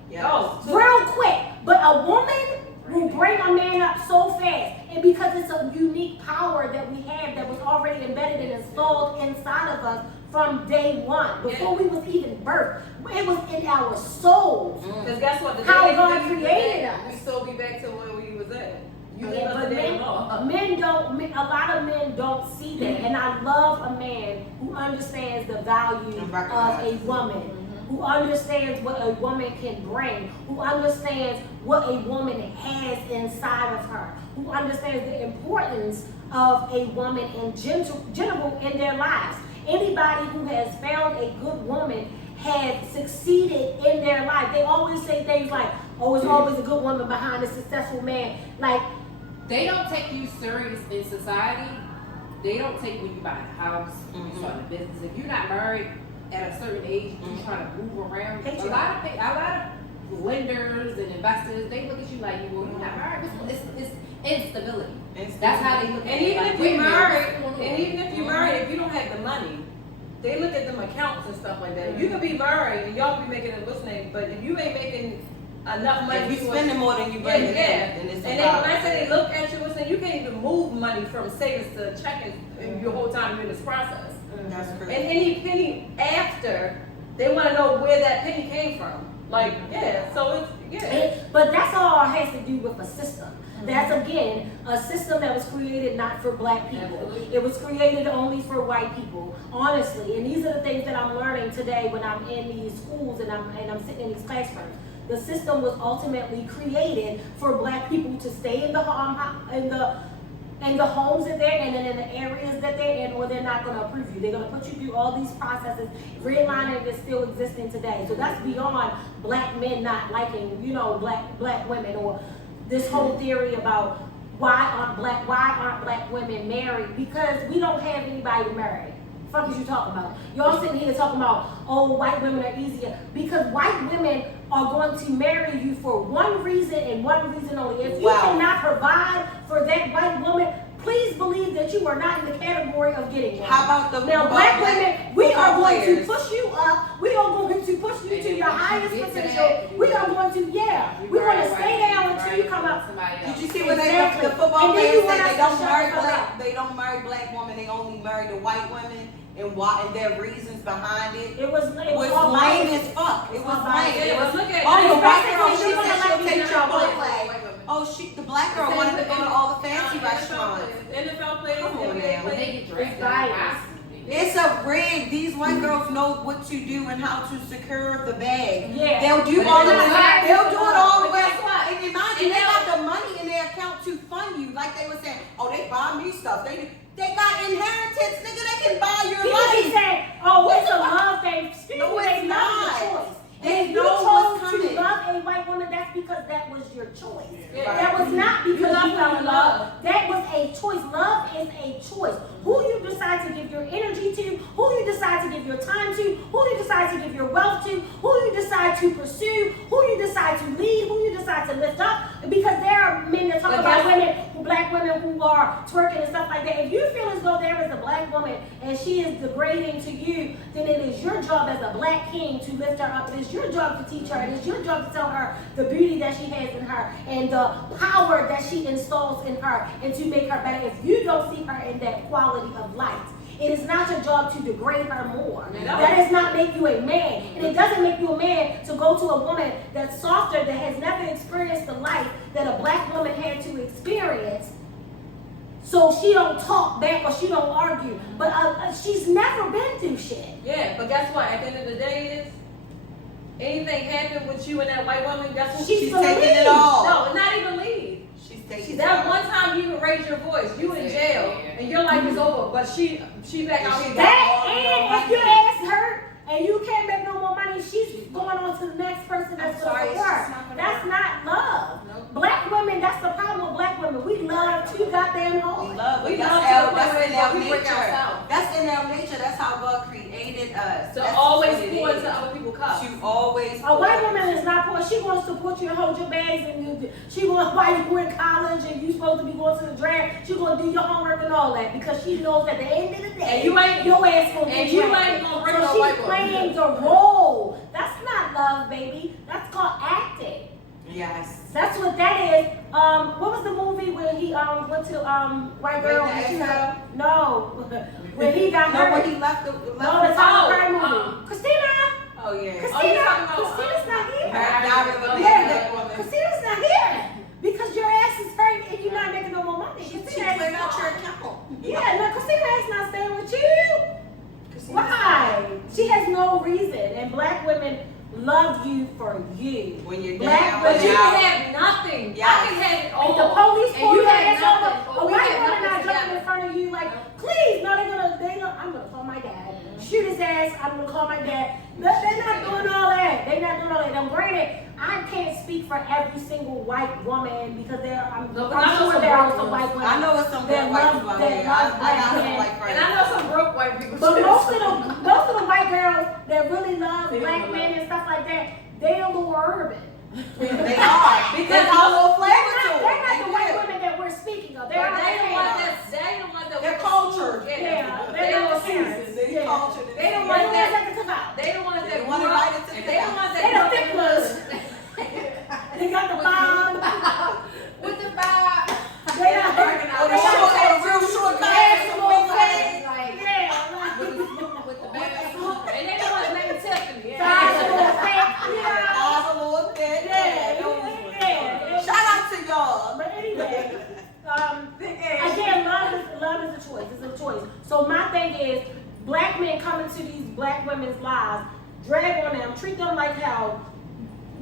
Real quick. But a woman will bring a man up so fast. And because it's a unique power that we have that was already embedded and installed inside of us from day one, before we was even birthed. It was in our souls. Because guess what? How God created us. We still be back to where we was at. But a lot of men don't see that. And I love a man who understands the value of a woman. Who understands what a woman can bring, who understands what a woman has inside of her, who understands the importance of a woman in general in their lives. Anybody who has found a good woman has succeeded in their life. They always say things like, oh, it's always a good woman behind a successful man. Like, they don't take you serious in society. They don't take when you buy a house, you start a business. If you're not married at a certain age, you're trying to move around. A lot of lenders and investors, they look at you like, well, you're not married. It's instability. That's how they look at it. And even if you're married, if you don't have the money, they look at them accounts and stuff like that. You could be married and y'all be making a what's name, but if you ain't making enough money, If you spending more than you bringing in, then it's and a then problem. when I say they look at you, what's name, you can't even move money from savings to checking your whole time in this process. That's And crazy. any penny after, they want to know where that penny came from. Like, yeah, so it's But that's all it has to do with a system. That's again a system that was created not for black people. Absolutely. It was created only for white people, honestly. And these are the things that I'm learning today when I'm in these schools and I'm sitting in these classrooms. The system was ultimately created for black people to stay in the homes that they're in and in the areas that they're in, or they're not going to approve you. They're going to put you through all these processes. Redlining is still existing today. So that's beyond black men not liking, black women, or this whole theory about why aren't black women married? Because we don't have anybody to marry. Fuck is you talking about? Y'all sitting here talking about, oh, white women are easier. Because white women are going to marry you for one reason and one reason only. If you cannot provide for that white woman, please believe that you are not in the category of getting one. How about the Now, black women, we are going to players? push you up. We are going to push you to your highest potential. We are going to, we're going to stay down until you come up. Did you see when Exactly. the football And then players you say want us they to don't shut marry the fuck black, up. they don't marry black women, they only marry the white women, and why? And their reasons behind it It was all lame biased. as fuck. It was biased. lame. It was look at the white girl. basically, She you're said gonna she'll let take these Chipotle. The black girl wanted to go to all the fancy restaurants. NFL players, Come on NBA now. When they players. get drafted, biased. It's a rig. These white girls know what to do and how to secure the bag. Yeah. They'll do But all it's of not it. They'll do it all the But way. guess what? And imagine they got the money in their account to fund you. Like they were saying, oh, they buy me stuff. They got inheritance, nigga. They can buy your People keep life. saying, oh, it's a love thing. No, They it's love not. the choice. They If you know chose what's to coming. love a white woman, that's because that was your choice. Yeah. That was not because love you fell who in you love. love. That was a choice. Love is a choice. Who you decide to give your energy to, who you decide to give your time to, who you decide to give your wealth to, who you decide to pursue, who you decide to lead, who you decide to lift up. Because there are men that talk But about that's- black women who are twerking and stuff like that. If you feel as though there is a black woman and she is degrading to you, then it is your job as a black king to lift her up. It is your job to teach her. It is your job to tell her the beauty that she has in her and the power that she installs in her and to make her better. If you don't see her in that quality of light, it is not your job to degrade her more. No. That does not make you a man. And it doesn't make you a man to go to a woman that's softer, that has never experienced the life that a black woman had to experience. So she don't talk back or she don't argue. But she's never been through shit. Yeah, but guess what? At the end of the day is, anything happen with you and that white woman, guess what? She's gonna taking leave. it all. No, not even leave. She's taking That it. one time you even raised your voice, you in jail, and your life is over, but she back out here. That and if your ass hurt and you can't make no more money, she's going on to the next person that's I'm sorry, going to it's work. just not gonna That's work. not love. Nope. Black women, that's the problem with black women. We love too goddamn We hard. love We it. love That's to in our we break nature. ourselves. That's in our nature. That's how God created us. To That's always what it pour is. into other people's cups. To always. A white woman is not poor. She wants to support you and hold your bags, and she wants to buy you in college, and you supposed to be going to the draft. She gonna do your homework and all that because she knows at the end of the day, And you ain't- your ass gonna and get you drafted. ain't gonna bring so no she's white woman. playing the role. That's not love, baby. That's called acting. Yes. That's what that is. What was the movie when he went to white girl? Wait, the and she exile? No, when he got No, hurt. when he left the. No, the Tyler Perry movie. Oh, Christina. Oh yeah. Christina. talking about, Christina's not here. Diary of a Yeah, Black Woman. Christina's not here because your ass is hurt and you're not making no more money. She Christina ass cleared is out your gone. account. Yeah, no, Christina ass not staying with you. Why? She has no reason, and black women love you for you. When you're Black down, But when you you're can out. have nothing. Yes. I can have it all. If the police And pull you your have ass nothing. over, a We white have woman nothing not jumping together. in front of you like, please, no, I'm gonna call my dad. Shoot his ass, I'm gonna call my dad. They're not doing all that. They're not doing all that. Now, granted, I can't speak for every single white woman because I'm No, but I know sure some there are broke some ones. white women. I know it's some That good white love- people out that there. love I got black some men. white friends. And I know some broke white people. But too. most of the white girls that really love black men and stuff like that, they a little urban. They are. Because There's a little flavor to They're it. not They the white do. women that we're speaking of. But They're they the all ones parents. that They're cultured. Yeah, They they're don't not parents. They Yeah. cultured. They the is black men come into these black women's lives, drag on them, treat them like hell,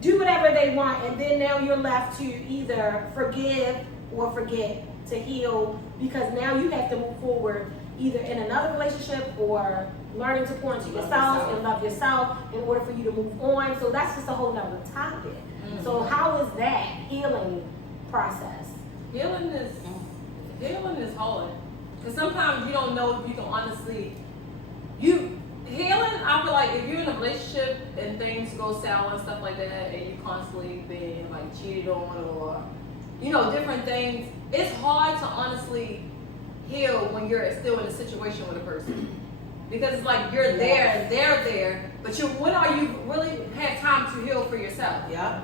do whatever they want, and then now you're left to either forgive or forget, to heal, because now you have to move forward either in another relationship or learning to pour into yourself and love yourself in order for you to move on. So that's just a whole nother topic. So how is that healing process? Healing is hard. Because sometimes you don't know if you can honestly, healing, I feel like if you're in a relationship and things go sour and stuff like that, and you constantly being like cheated on or, different things, it's hard to honestly heal when you're still in a situation with a person. Because it's like you're there and they're there, but when are you really had time to heal for yourself? Yeah.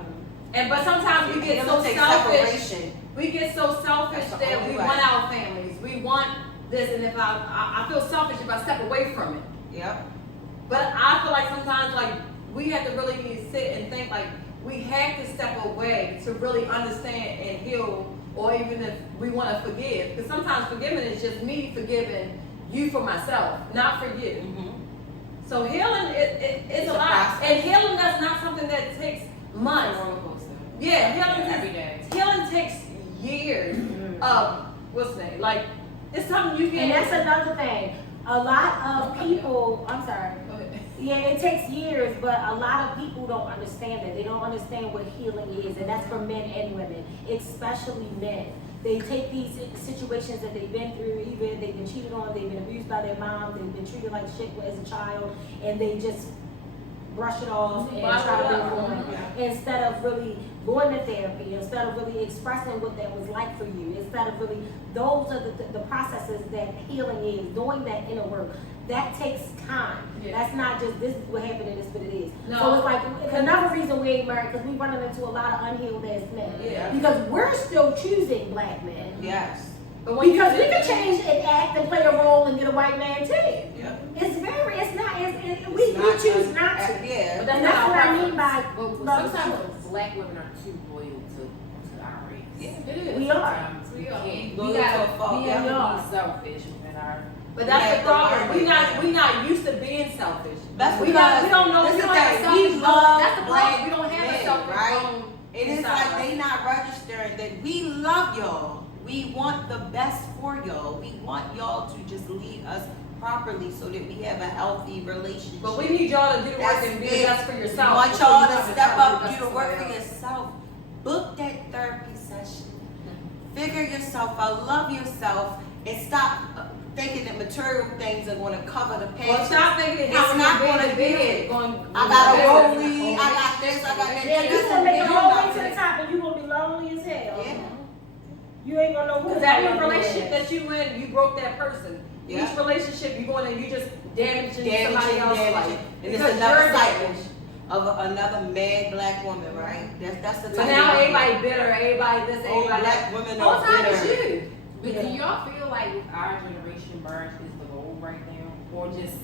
But sometimes we get so selfish. We get so selfish that we want our families. We want this, and if I feel selfish if I step away from it. Yeah. But I feel like sometimes we have to really sit and think we have to step away to really understand and heal, or even if we want to forgive. Because sometimes forgiving is just me forgiving you for myself, not for you. So healing it's a lot. Process. And healing that's not something that takes months. Yeah, healing every day. Healing takes years of what's the name? It's something you can. And that's another thing. A lot of people, I'm sorry. Go ahead. Yeah, it takes years, but a lot of people don't understand it. They don't understand what healing is, and that's for men and women, especially men. They take these situations that they've been through, even they've been cheated on, they've been abused by their mom, they've been treated like shit as a child, and they just brush it off and try to move on instead of really going to therapy, instead of really expressing what that was like for you, instead of really, those are the processes that healing is, doing that inner work. That takes time. Yeah. That's not just this is what happened and this is what it is. No. So it's like another reason we ain't married, because we running into a lot of unhealed ass men. Yeah. Because we're still choosing black men. Yes. But when Because you we can change and act and play a role and get a white man too. Yep. We choose not to. Yeah. But And that's what I mean by But love sometimes choice. black women are too loyal to our race. Yeah. It is. We are. Sometimes we We are. can't. Loyal We to a gotta fault, be yeah. able to be selfish within our. But that's Yeah, the problem. but We not used to being selfish. That's we because don't know. this We is don't the have thing. selfish We bone. love That's the problem. black We don't have a men, selfish right? bone. It is inside like us. they not registering that we love y'all. We want the best for y'all. We want y'all to just lead us properly so that we have a healthy relationship. But we need y'all to do the work That's and be it. the best for yourself. We want before y'all you to come and step try up, to do the be work somebody for else. yourself. Book that therapy session. Figure yourself out, love yourself, and stop thinking that material things are going to cover the Well, past. stop thinking It's how not going gonna to do it. bed. I got a rollie, I got this, I got that. Yeah, you That's gonna make it all the way to nothing. the top and you gonna be lonely as hell. Yeah. You ain't gonna know who Because every relationship that you in, you broke that person. Yeah. Each relationship you going in, you just damaging somebody Damaging, else's life. and it's Because another you're cycle damaged. of another mad black woman, right? That's the But type now of everybody bitter, everybody this, all everybody black that. women All are time is bitter. you. But do y'all feel like with our generation, marriage is the goal right now, or just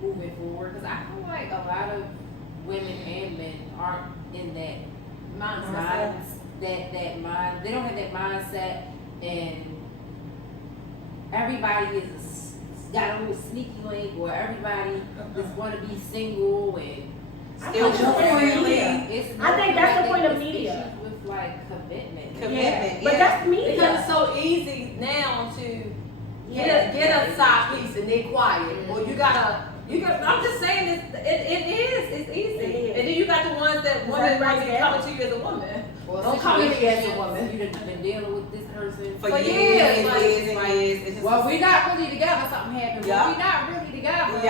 moving forward? Because I feel like a lot of women and men aren't in that mindset. That mind, they don't have that mindset, and everybody is got a little sneaky link, or everybody just want to be single and Still freely. I think that's the point of media. Issues with like commitment. Commitment, But yeah. that's media. Because it's so easy now to get a side piece and they quiet. Or you gotta, I'm just saying it's easy. It is. And then you got the ones that women Right might be there. coming to you as a woman. Or Don't come to me as a situations woman. You done been dealing with this person For For years, years, like- years and years. It's just well, we not really together. Something happened. Yeah. But we not really together.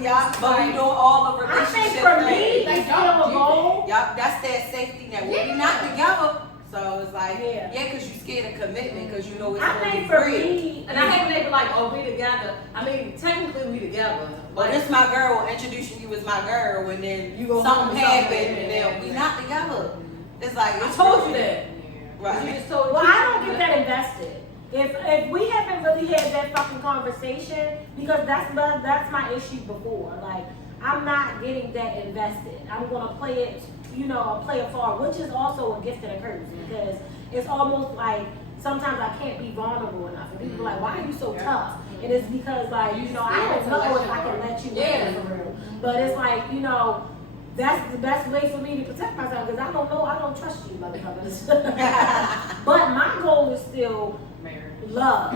yeah, but we doing all the I relationship think for me, things. it's Like, still a don't do goal. Yup, that's that safety net. Well, we not together, so it's like, Yeah. yeah, because you scared of commitment, because you know it's I gonna be think for real. me, And I hate when they be like, oh, we together. I mean, technically we together. But this my girl, introducing you as my girl, and then You go something home with happened, something, and then we not together. It's like, I it's told you real. that. You Right. just told well, me. I don't get that invested. If we haven't really had that fucking conversation, because that's my issue before. Like, I'm not getting that invested. I'm gonna play it, play afar, which is also a gift and a curse, because it's almost like sometimes I can't be vulnerable enough. And people are like, why are you so tough? And it's because like, you know, I don't know if I can let you in for real. But it's like, you know, that's the best way for me to protect myself because I don't know, I don't trust you, motherfuckers. But my goal is still love.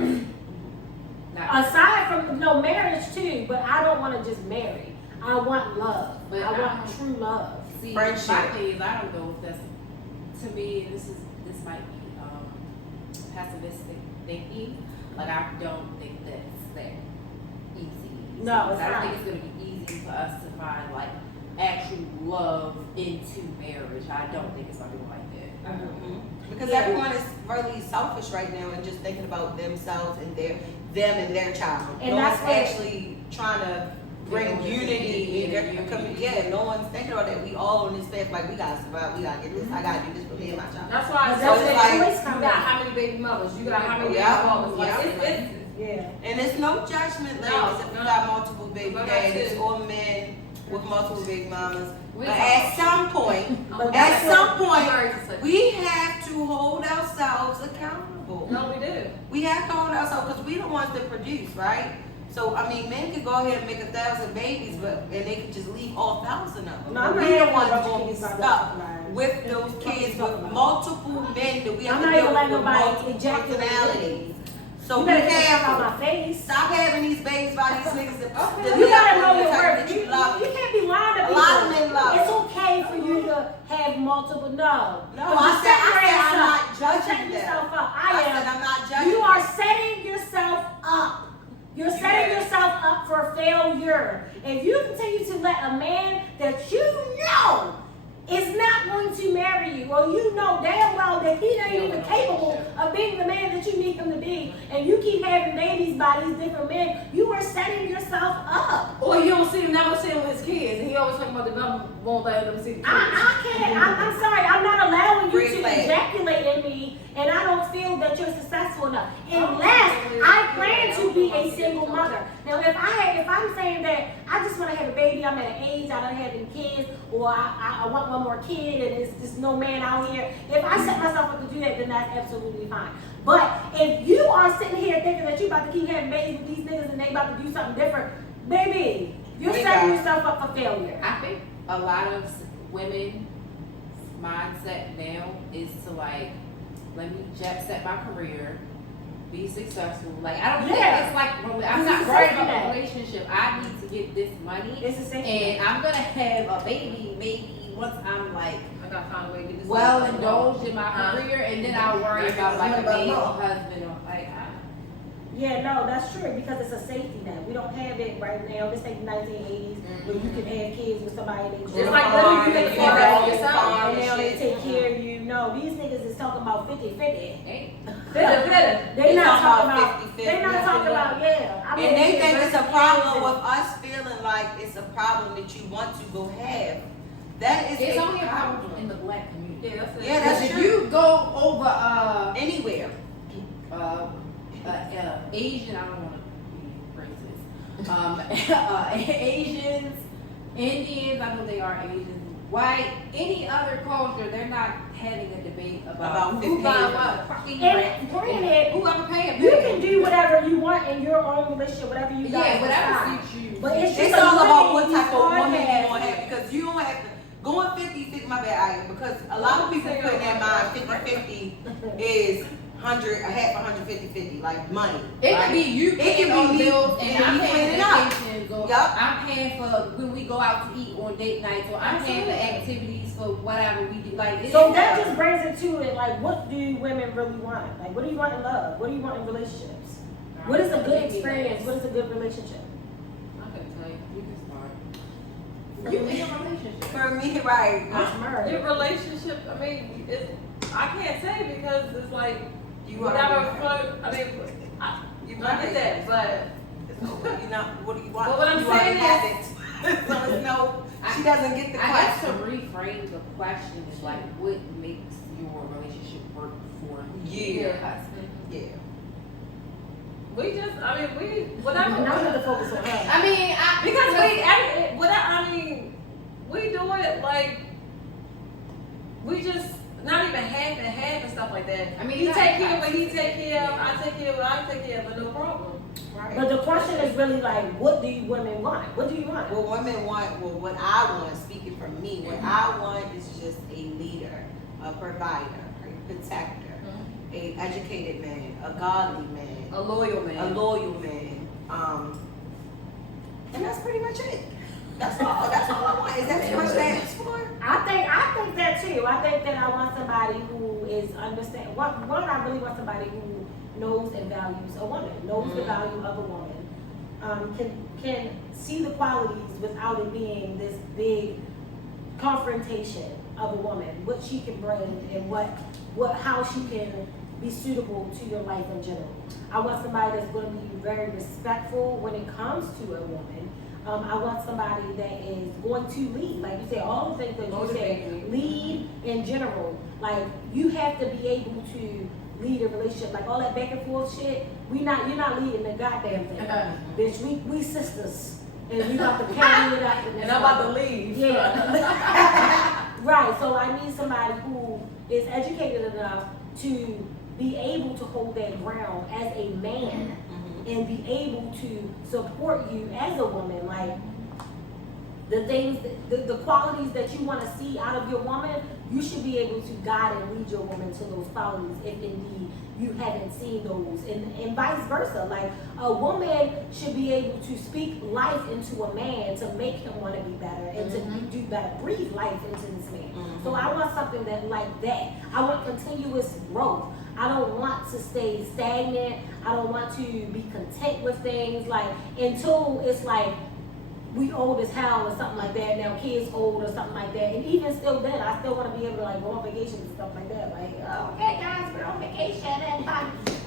Aside from marriage too, but I don't want to just marry. I want love. But I want true love. See, Friendship. my thing is, I don't know if that's, to me, this might be pessimistic thinking. Like I don't think that's that easy. No, it's I don't not. think it's gonna be easy for us to find like actual love into marriage. I don't think it's gonna be like that. Because everyone is really selfish right now and just thinking about themselves and them and their child. And no that's one's actually trying to bring unity in their community. Yeah, no one's thinking about that. We all on this path, like we gotta survive, we gotta get this. I gotta do this for me and my child. That's why I That's said like, you got how many baby mothers, you got how many baby fathers. Like it's yeah. And it's no judgment, ladies, if you got multiple baby daddies or men with multiple baby mamas. But at some point, we have to hold ourselves accountable. No, we do. We have to hold ourselves because we the ones that produce, right? So I mean, men could go ahead and make 1,000 babies, and they could just leave all 1,000 of them. No, I'm But not we the even ones about gonna be kids by stuck that. with those kids with multiple men that we have I'm to not deal even with letting nobody multiple eject personalities. So you be better get out careful. my face. Stop having these babies by these niggas that You gotta know your type worth. that you love. You can't be lying to A people. lot of men love. It's okay for you to have multiple. No, No, I said I'm not You're judging setting that. yourself up. I I said am. I'm not judging. You are setting yourself up. You're setting yourself up for failure. If you continue to let a man that you know is not going to marry you, or you know damn well that he ain't even capable of being the man that you need him to be, and you keep having babies by these different men, you are setting yourself up. Or you don't see him, never see him with his kids, and he always talking about the government won't let them see the kids. I can't. I'm sorry. I'm not allowing you Red to flag. ejaculate in me, and I don't feel that you're successful enough. Unless I plan to be a single mother. Now, if I'm saying that I just want to have a baby, I'm at an age I don't have any kids, or I want one more kid, and there's just no man out here. If I set myself up to do that, then that's absolutely fine. But if you are sitting here thinking that you about to keep having babies with these niggas and they about to do something different, baby, you're setting yourself up for failure. I think a lot of women's mindset now is to like, let me jet set my career, be successful. Like I don't think it's like I'm not worried about a relationship. I need to get this money, It's the same. and I'm gonna have a baby maybe once I'm like I gotta find a way to get this. well indulged in my career, and then I'll worry about like a baby, husband, or like. Yeah, no, that's true because it's a safety net. We don't have it right now. This ain't 1980s where you can have kids with somebody and they It's like literally you make and it yourself. now they take care of you. No, these niggas is talking about 50-50. Hey. They not talking about 50-50. they not talking about I mean, And they think it's a problem with us feeling like it's a problem that you want to go have. That is It's a only a problem in the black community. Yeah, that's it. Yeah, that's If true. you go over Anywhere. Asian, I don't want to be racist. Asians, Indians, I know they are Asians. White, any other culture, they're not having a debate about who 50. buying what. Fucking and granted, whoever paying. you can do whatever you want in your own relationship, whatever you guys Yeah, whatever decide. suits you. But it's It's just all a about what limit type of woman you hard want to have because you don't have to going 50-50. My bad, I because a lot of people put in their mind 50-50 is 100, a half 150-50, like money. It right? could be you It paying can all be the me, bills and and I'm me paying cleaning for up. vacations, or Yup. I'm paying for when we go out to eat on date nights, or I'm paying for activities for whatever we do. Like So that just brings it to it, like, what do women really want? Like, what do you want in love? What do you want in relationships? What is a good experience? What is a good relationship? I couldn't tell you. You can start. You in a relationship. For me, right? What's murder? Your relationship, I mean, I can't say because it's like You whatever. are. I mean, You I get that, but you know what do you want? But what I'm you already saying have it. So it's no, she doesn't get the I guess to question. reframe the question is like, what makes your relationship work for you, Yeah. your husband? Yeah. we just, I mean, we whatever. Now we have to focus on her. I mean, Whatever, I mean, we do it like we just not even half and half and stuff like that. I mean, he you take have care of what he to- take care of, I take care of what I take care of, but no problem. Right. But the question is really like, what do you women want? What do you want? What women want, well, what I want, speaking for me, what I want is just a leader, a provider, a protector, a educated man, a godly man, A loyal a man. loyal man, and that's pretty much it. That's all. That's all I want. Is that too much to ask for? I think that too. I think that I want somebody who is understand. One, I really want somebody who knows and values a woman, knows the value of a woman, can see the qualities without it being this big confrontation of a woman, what she can bring and how she can be suitable to your life in general. I want somebody that's going to be very respectful when it comes to a woman. I want somebody that is going to lead, like you said, all the things that you said, lead in general. Like you have to be able to lead a relationship, like all that back and forth shit. You're not leading the goddamn thing, bitch. We sisters, and we about to carry it up. And I'm about to leave. Yeah. Right. So I need somebody who is educated enough to be able to hold that ground as a man and be able to support you as a woman. Like the things, the qualities that you want to see out of your woman, you should be able to guide and lead your woman to those qualities if indeed you haven't seen those, and vice versa. Like a woman should be able to speak life into a man to make him want to be better and to do better, breathe life into this man. So I want something that like that. I want continuous growth. I don't want to stay stagnant. I don't want to be content with things like until it's like we old as hell or something like that. Now kids old or something like that. And even still then, I still want to be able to like go on vacation and stuff like that. Like, oh, okay guys, we're on vacation and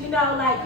you know, like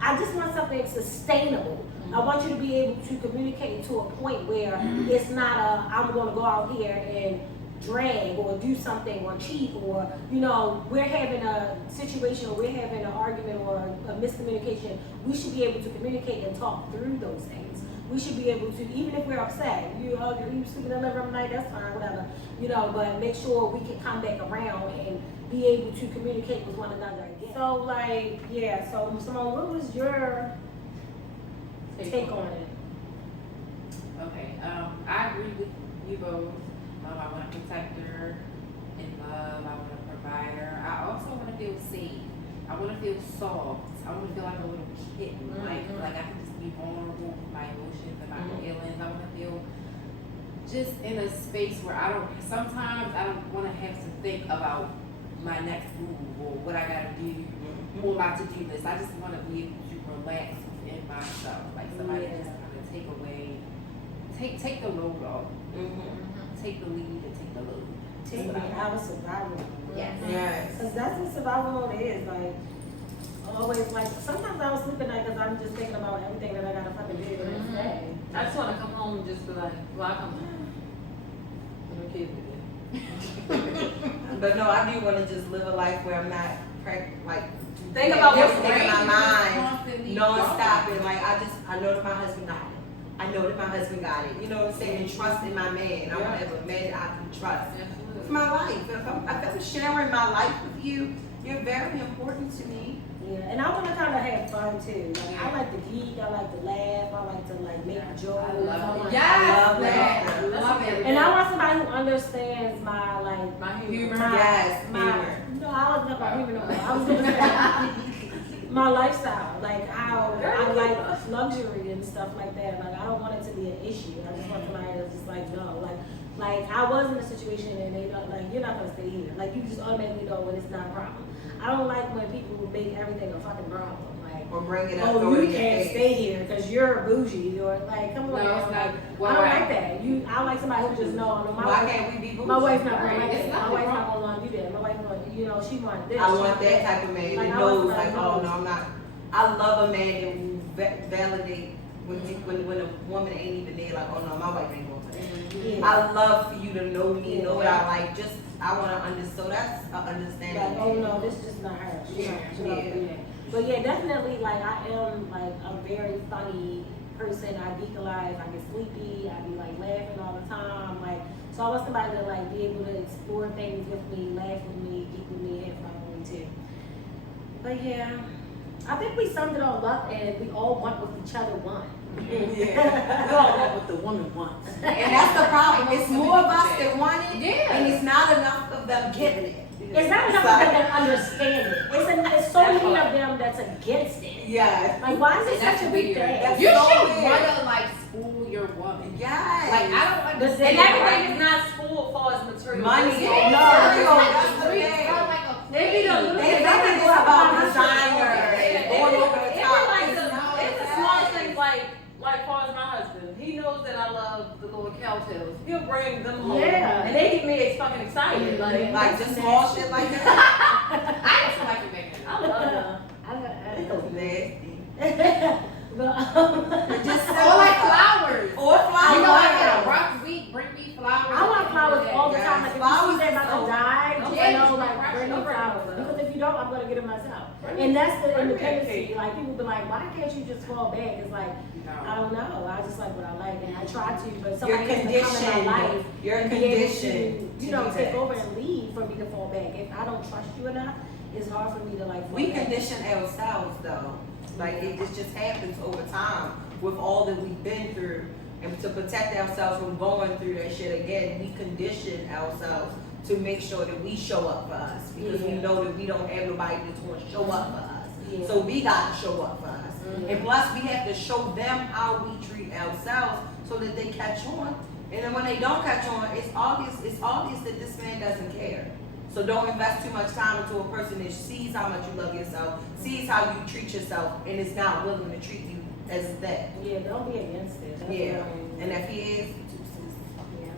I just want something sustainable. I want you to be able to communicate to a point where it's not I'm going to go out here and drag or do something or cheat or, you know, we're having a situation or we're having an argument or a miscommunication. We should be able to communicate and talk through those things. We should be able to, even if we're upset, you sleeping in the living room night, that's fine, whatever, you know, but make sure we can come back around and be able to communicate with one another again. So like, yeah, so Simone, what was your take on it? Okay, I agree with you both. I want a protector in love. I want a provider. I also want to feel safe. I want to feel soft. I want to feel like a little kitten. Like I can just be vulnerable with my emotions and my feelings. I want to feel just in a space where sometimes I don't want to have to think about my next move or what I got to do or my to-do list. I just want to be able to relax within myself. Like somebody just kind of take the load off. Take the lead and take the load. Take me out of survival. Yes. Because that's what survival mode is. Like, always, like, sometimes I don't sleep at night because I'm just thinking about everything that I got to fucking do the next day. I just want to come home and just be like, well, I come home. And the kids But no, I do want to just live a life where I'm not think about what's in my mind constantly non-stop and like I know that my husband got it. I know that my husband got it. You know what I'm saying? And trust in my man. I want to have a man that I can trust. It's my life. If I'm sharing my life with you, you're very important to me. Yeah, and I want to kind of have fun too. Like, I like to geek, I like to laugh, I like to like make jokes. I love it. Yes, I love it. And I want somebody who understands my like My humor. Humor. No, I was not about humor. No, I was gonna say my lifestyle, like how I like luxury and stuff like that. Like I don't want it to be an issue. I just want somebody that's just like no, like I was in a situation and they don't like you're not gonna stay here. Like you just automatically know when it's not a problem. I don't like when people make everything a fucking problem. Like, or bring it up. oh, you can't stay here because you're bougie, or like, come on, No, it's like, not. I don't like that. I like somebody who just know. No, Why can't we be bougie? my wife's not gonna like It's that. not My wife's wrong. not gonna want to do that. My wife, gonna, she want this. I she want that type of man Like, that I want knows, somebody like, who oh knows. no, I'm not. I love a man that will validate when a woman ain't even there. Like, oh no, my wife ain't gonna say. Yeah. I love for you to know me, know what Yeah. I like. Just I want to understand. So that's an understanding. Like, oh no, this is just not her. She Yeah, don't do that. But yeah, definitely, like, I am like a very funny person. I geek alive. I get sleepy. I be like laughing all the time. Like, So I want somebody to like be able to explore things with me, laugh with me, eat with me, have fun with me too. But yeah, I think we summed it all up, and we all want what each other want. Yeah. We all want what the woman wants. And that's the problem. It's more of us that want it, Yeah. and it's not enough of them giving it. It's not enough of them that understand it. It's so many of them that's against it. Yeah. Like, why is it That's such a big weird. thing? That's You so should weird. wanna like school your woman. Yes. Like I don't And understand. everything is not school as far as material. Money. It's- No, that's the thing. They be the little They things. think it's about designer and going over the top. It's the small things like far as my husband. He knows that I love the little cowtails. He'll bring them home. Yeah. And they get me fucking excited. Like just small shit like that. I just like to make it. I love them. It's nasty. But, Just Or like flowers. Or flowers. You know, I had a rough week. Bring me flowers. I want flowers all the Yes, time. Like, if you flowers see that about is to so- die, just Yeah, know, just like, rush bring me over flowers. it. Because if you don't, I'm going to get it myself. And that's the independency. Like, people be like, why can't you just fall back? It's like, I don't know. I just like what I like, and I try to, but somebody has to come in my life You're and be able conditioned. to, you know, take over and lead for me to fall back. If I don't trust you enough, it's hard for me to like fall We back. condition ourselves though. Like it just happens over time with all that we've been through. And to protect ourselves from going through that shit again, we condition ourselves to make sure that we show up for us. Because we Yeah. know that we don't have nobody that's going to show up for us. Yeah. So we got to show up for us. Mhm. And plus we have to show them how we treat ourselves so that they catch on. And then when they don't catch on, it's obvious that this man doesn't care. So don't invest too much time into a person that sees how much you love yourself, sees how you treat yourself, and is not willing to treat you as that. Yeah, don't be against it. That's Yeah. what I mean. And if he is, Yeah.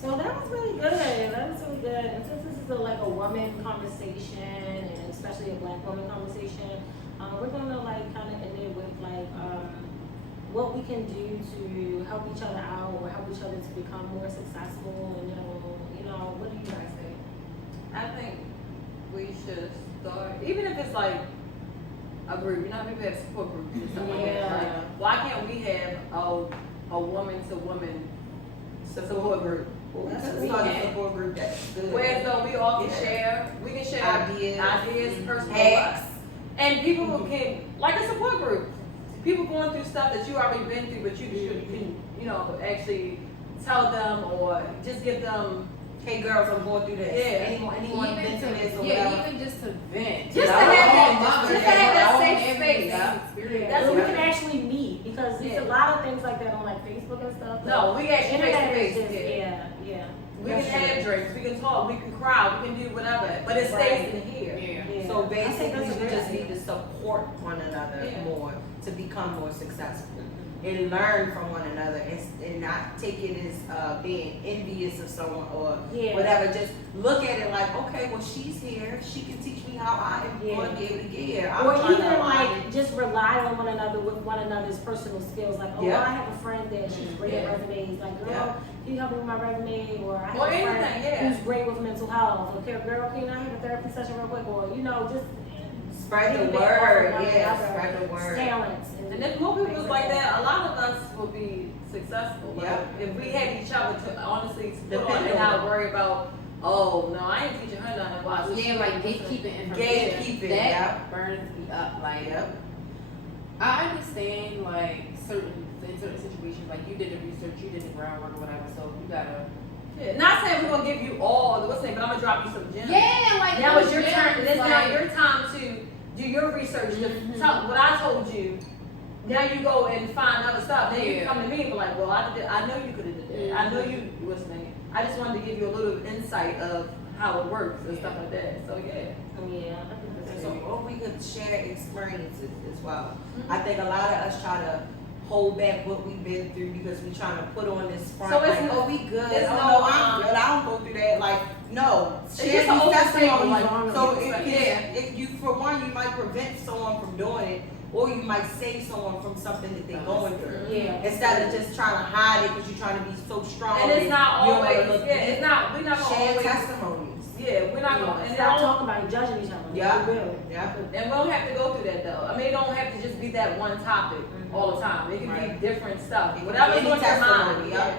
So that was really good. That was really good. And since this is like a woman conversation, and especially a black woman conversation, we're gonna like kind of end it with like what we can do to help each other out or help each other to become more successful. And you know, what do you guys think? I think we should start, even if it's like a group, you know how people have support groups and stuff like that. Yeah. Like, why can't we have a woman to woman support group? well, we That's could what start we a can. support group that's good. Where though we all can Yeah. share, we can share Ideas. personal Hacks. lives. And people who can, like a support group, people going through stuff that you already been through, but you can, you know, actually tell them or just give them, Hey girls, I'm going through this. Yeah. Anyone been through this or yeah, whatever? even just to vent. Just to Our have own that- mothers just to have that our own safe everyday space. experience. That's So we what can actually meet because there's a lot of things like that on like Facebook and stuff. no, we actually face to Internet is face. just, yeah. We can have drinks, we can talk, we can cry, we can do whatever, but it stays in here. Yeah. So I think basically, that's a we great just idea. need to support one another Yeah. more to become more successful and learn from one another and not take it as being envious of someone or Yeah. whatever. Just look at it like, okay, well she's here, she can teach me how I am Yeah. going to be able to get here. I'm Or trying even to align like just rely on one another with one another's personal skills. Like, oh, Yeah. I have a friend that she's great at resumes. Like, girl, Yeah. can you help me with my resume? Or I have Or a friend anything, yeah. who's great with mental health. Okay, girl, can I have a therapy session real quick? Or, you know, just Spread the maybe word, offer one yeah, another spread the word. talents. And if more people was like that, a lot of us will be successful. Like, Yeah. if we had each other to honestly support Depend and on not worry about, oh, no, I ain't teaching her nothing. Why? So Yeah, she- like gatekeeping information. Gatekeeping, that yeah. burns me up. Like, Yep. I understand like in certain situations, like you did the research, you did the groundwork or whatever, so you gotta. Yeah, not saying we're gonna give you all the what's name, but I'm gonna drop you some gems. Yeah, like Now it's your those turn. gems, It's now like- your time to do your research. To Mhm. tell what I told you. Now you go and find other stuff. Then you Yeah. come to me and be like, well, I know you could have did that. I know you listening. I just wanted to give you a little insight of how it works and stuff like that. So yeah. Yeah, I think that's So, great. or we could share experiences as well. Mhm. I think a lot of us try to hold back what we've been through because we're trying to put on this front So it's like, no- oh, we good. there's Oh, no, no, I'm good. I don't go through that. Like, no. Share just an these open testimonies. statement, like, so yeah. if you, for one, you might prevent someone from doing it, or you might save someone from something that they're going through. Yeah. Instead of just trying to hide it because you're trying to be so strong. And it's that not you don't wanna always. look Yeah, weak. it's not. We're not gonna Share always. testimonies. Yeah, we're not gonna. And Stop it don't- talking about it, judging each other. Yeah. We will. Yeah. And we don't have to go through that though. I mean, it don't have to just be that one topic all the time. It can Right. be different stuff. It can Whatever's be on any your mind. testimony, yeah.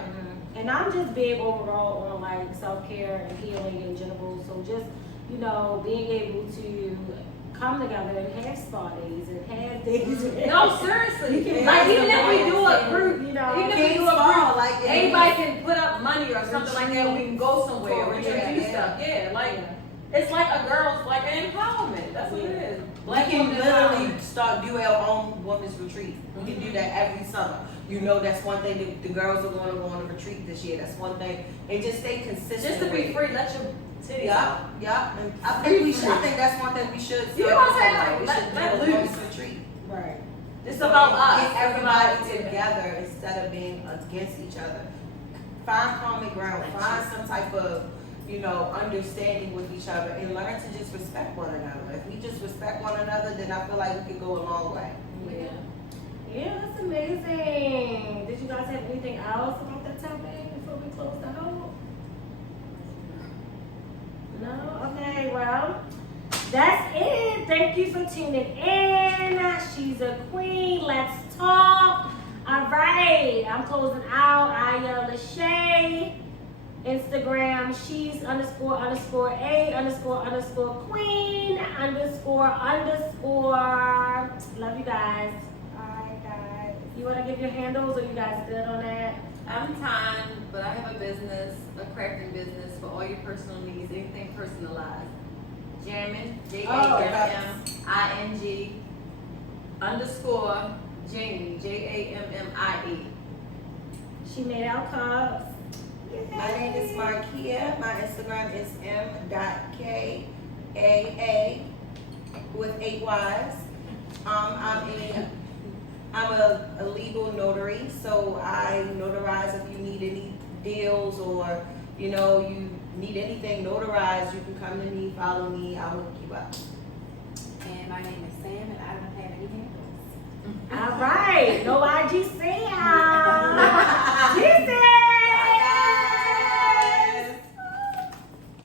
And I'm just big overall on like self-care and healing in general. So just, you know, being able to come together and have spa days and have things. No, seriously. can Like have even if we some do a events group, and, you know, even if we do a Small, group, like, everybody can put up money or something like that. We can go somewhere, we can do stuff. Yeah, like it's like a girl's like an empowerment. That's what it is. We can women literally empowerment. do our own women's retreat. We can do that every summer. You know, that's one thing. The girls are going to go on a retreat this year. That's one thing. And just stay consistent. Just to be free, let your titties out. Yeah. And I think we should. I think that's one thing we should. You know what I'm saying? Like, we Let should do a loose. women's retreat. Right. It's about us. Get everybody together instead of being against each other. Find common ground. Find some type of, you know, understanding with each other and learn to just respect one another. If we just respect one another, then I feel like we could go a long way. Yeah. Yeah, that's amazing. Did you guys have anything else about that topic before we close the whole? No? Okay, well, that's it. Thank you for tuning in. She's a queen. Let's talk. All right, I'm closing out. Aya Lachey. Instagram, she's __a__queen __. Love you guys. Alright guys. You wanna give your handles or you guys good on that? I'm Time, but I have a business, a crafting business for all your personal needs, anything personalized. Jammin, JAMMING _Jamie, JAMMIE. She made out cups. My name is Markia. My Instagram is m.kaa with 8 Y's. I'm a legal notary, so I notarize if you need any deals or you know you need anything notarized. You can come to me, follow me. I'll hook you up. And my name is Sam, and I don't have any handles. Alright, no IG Sam.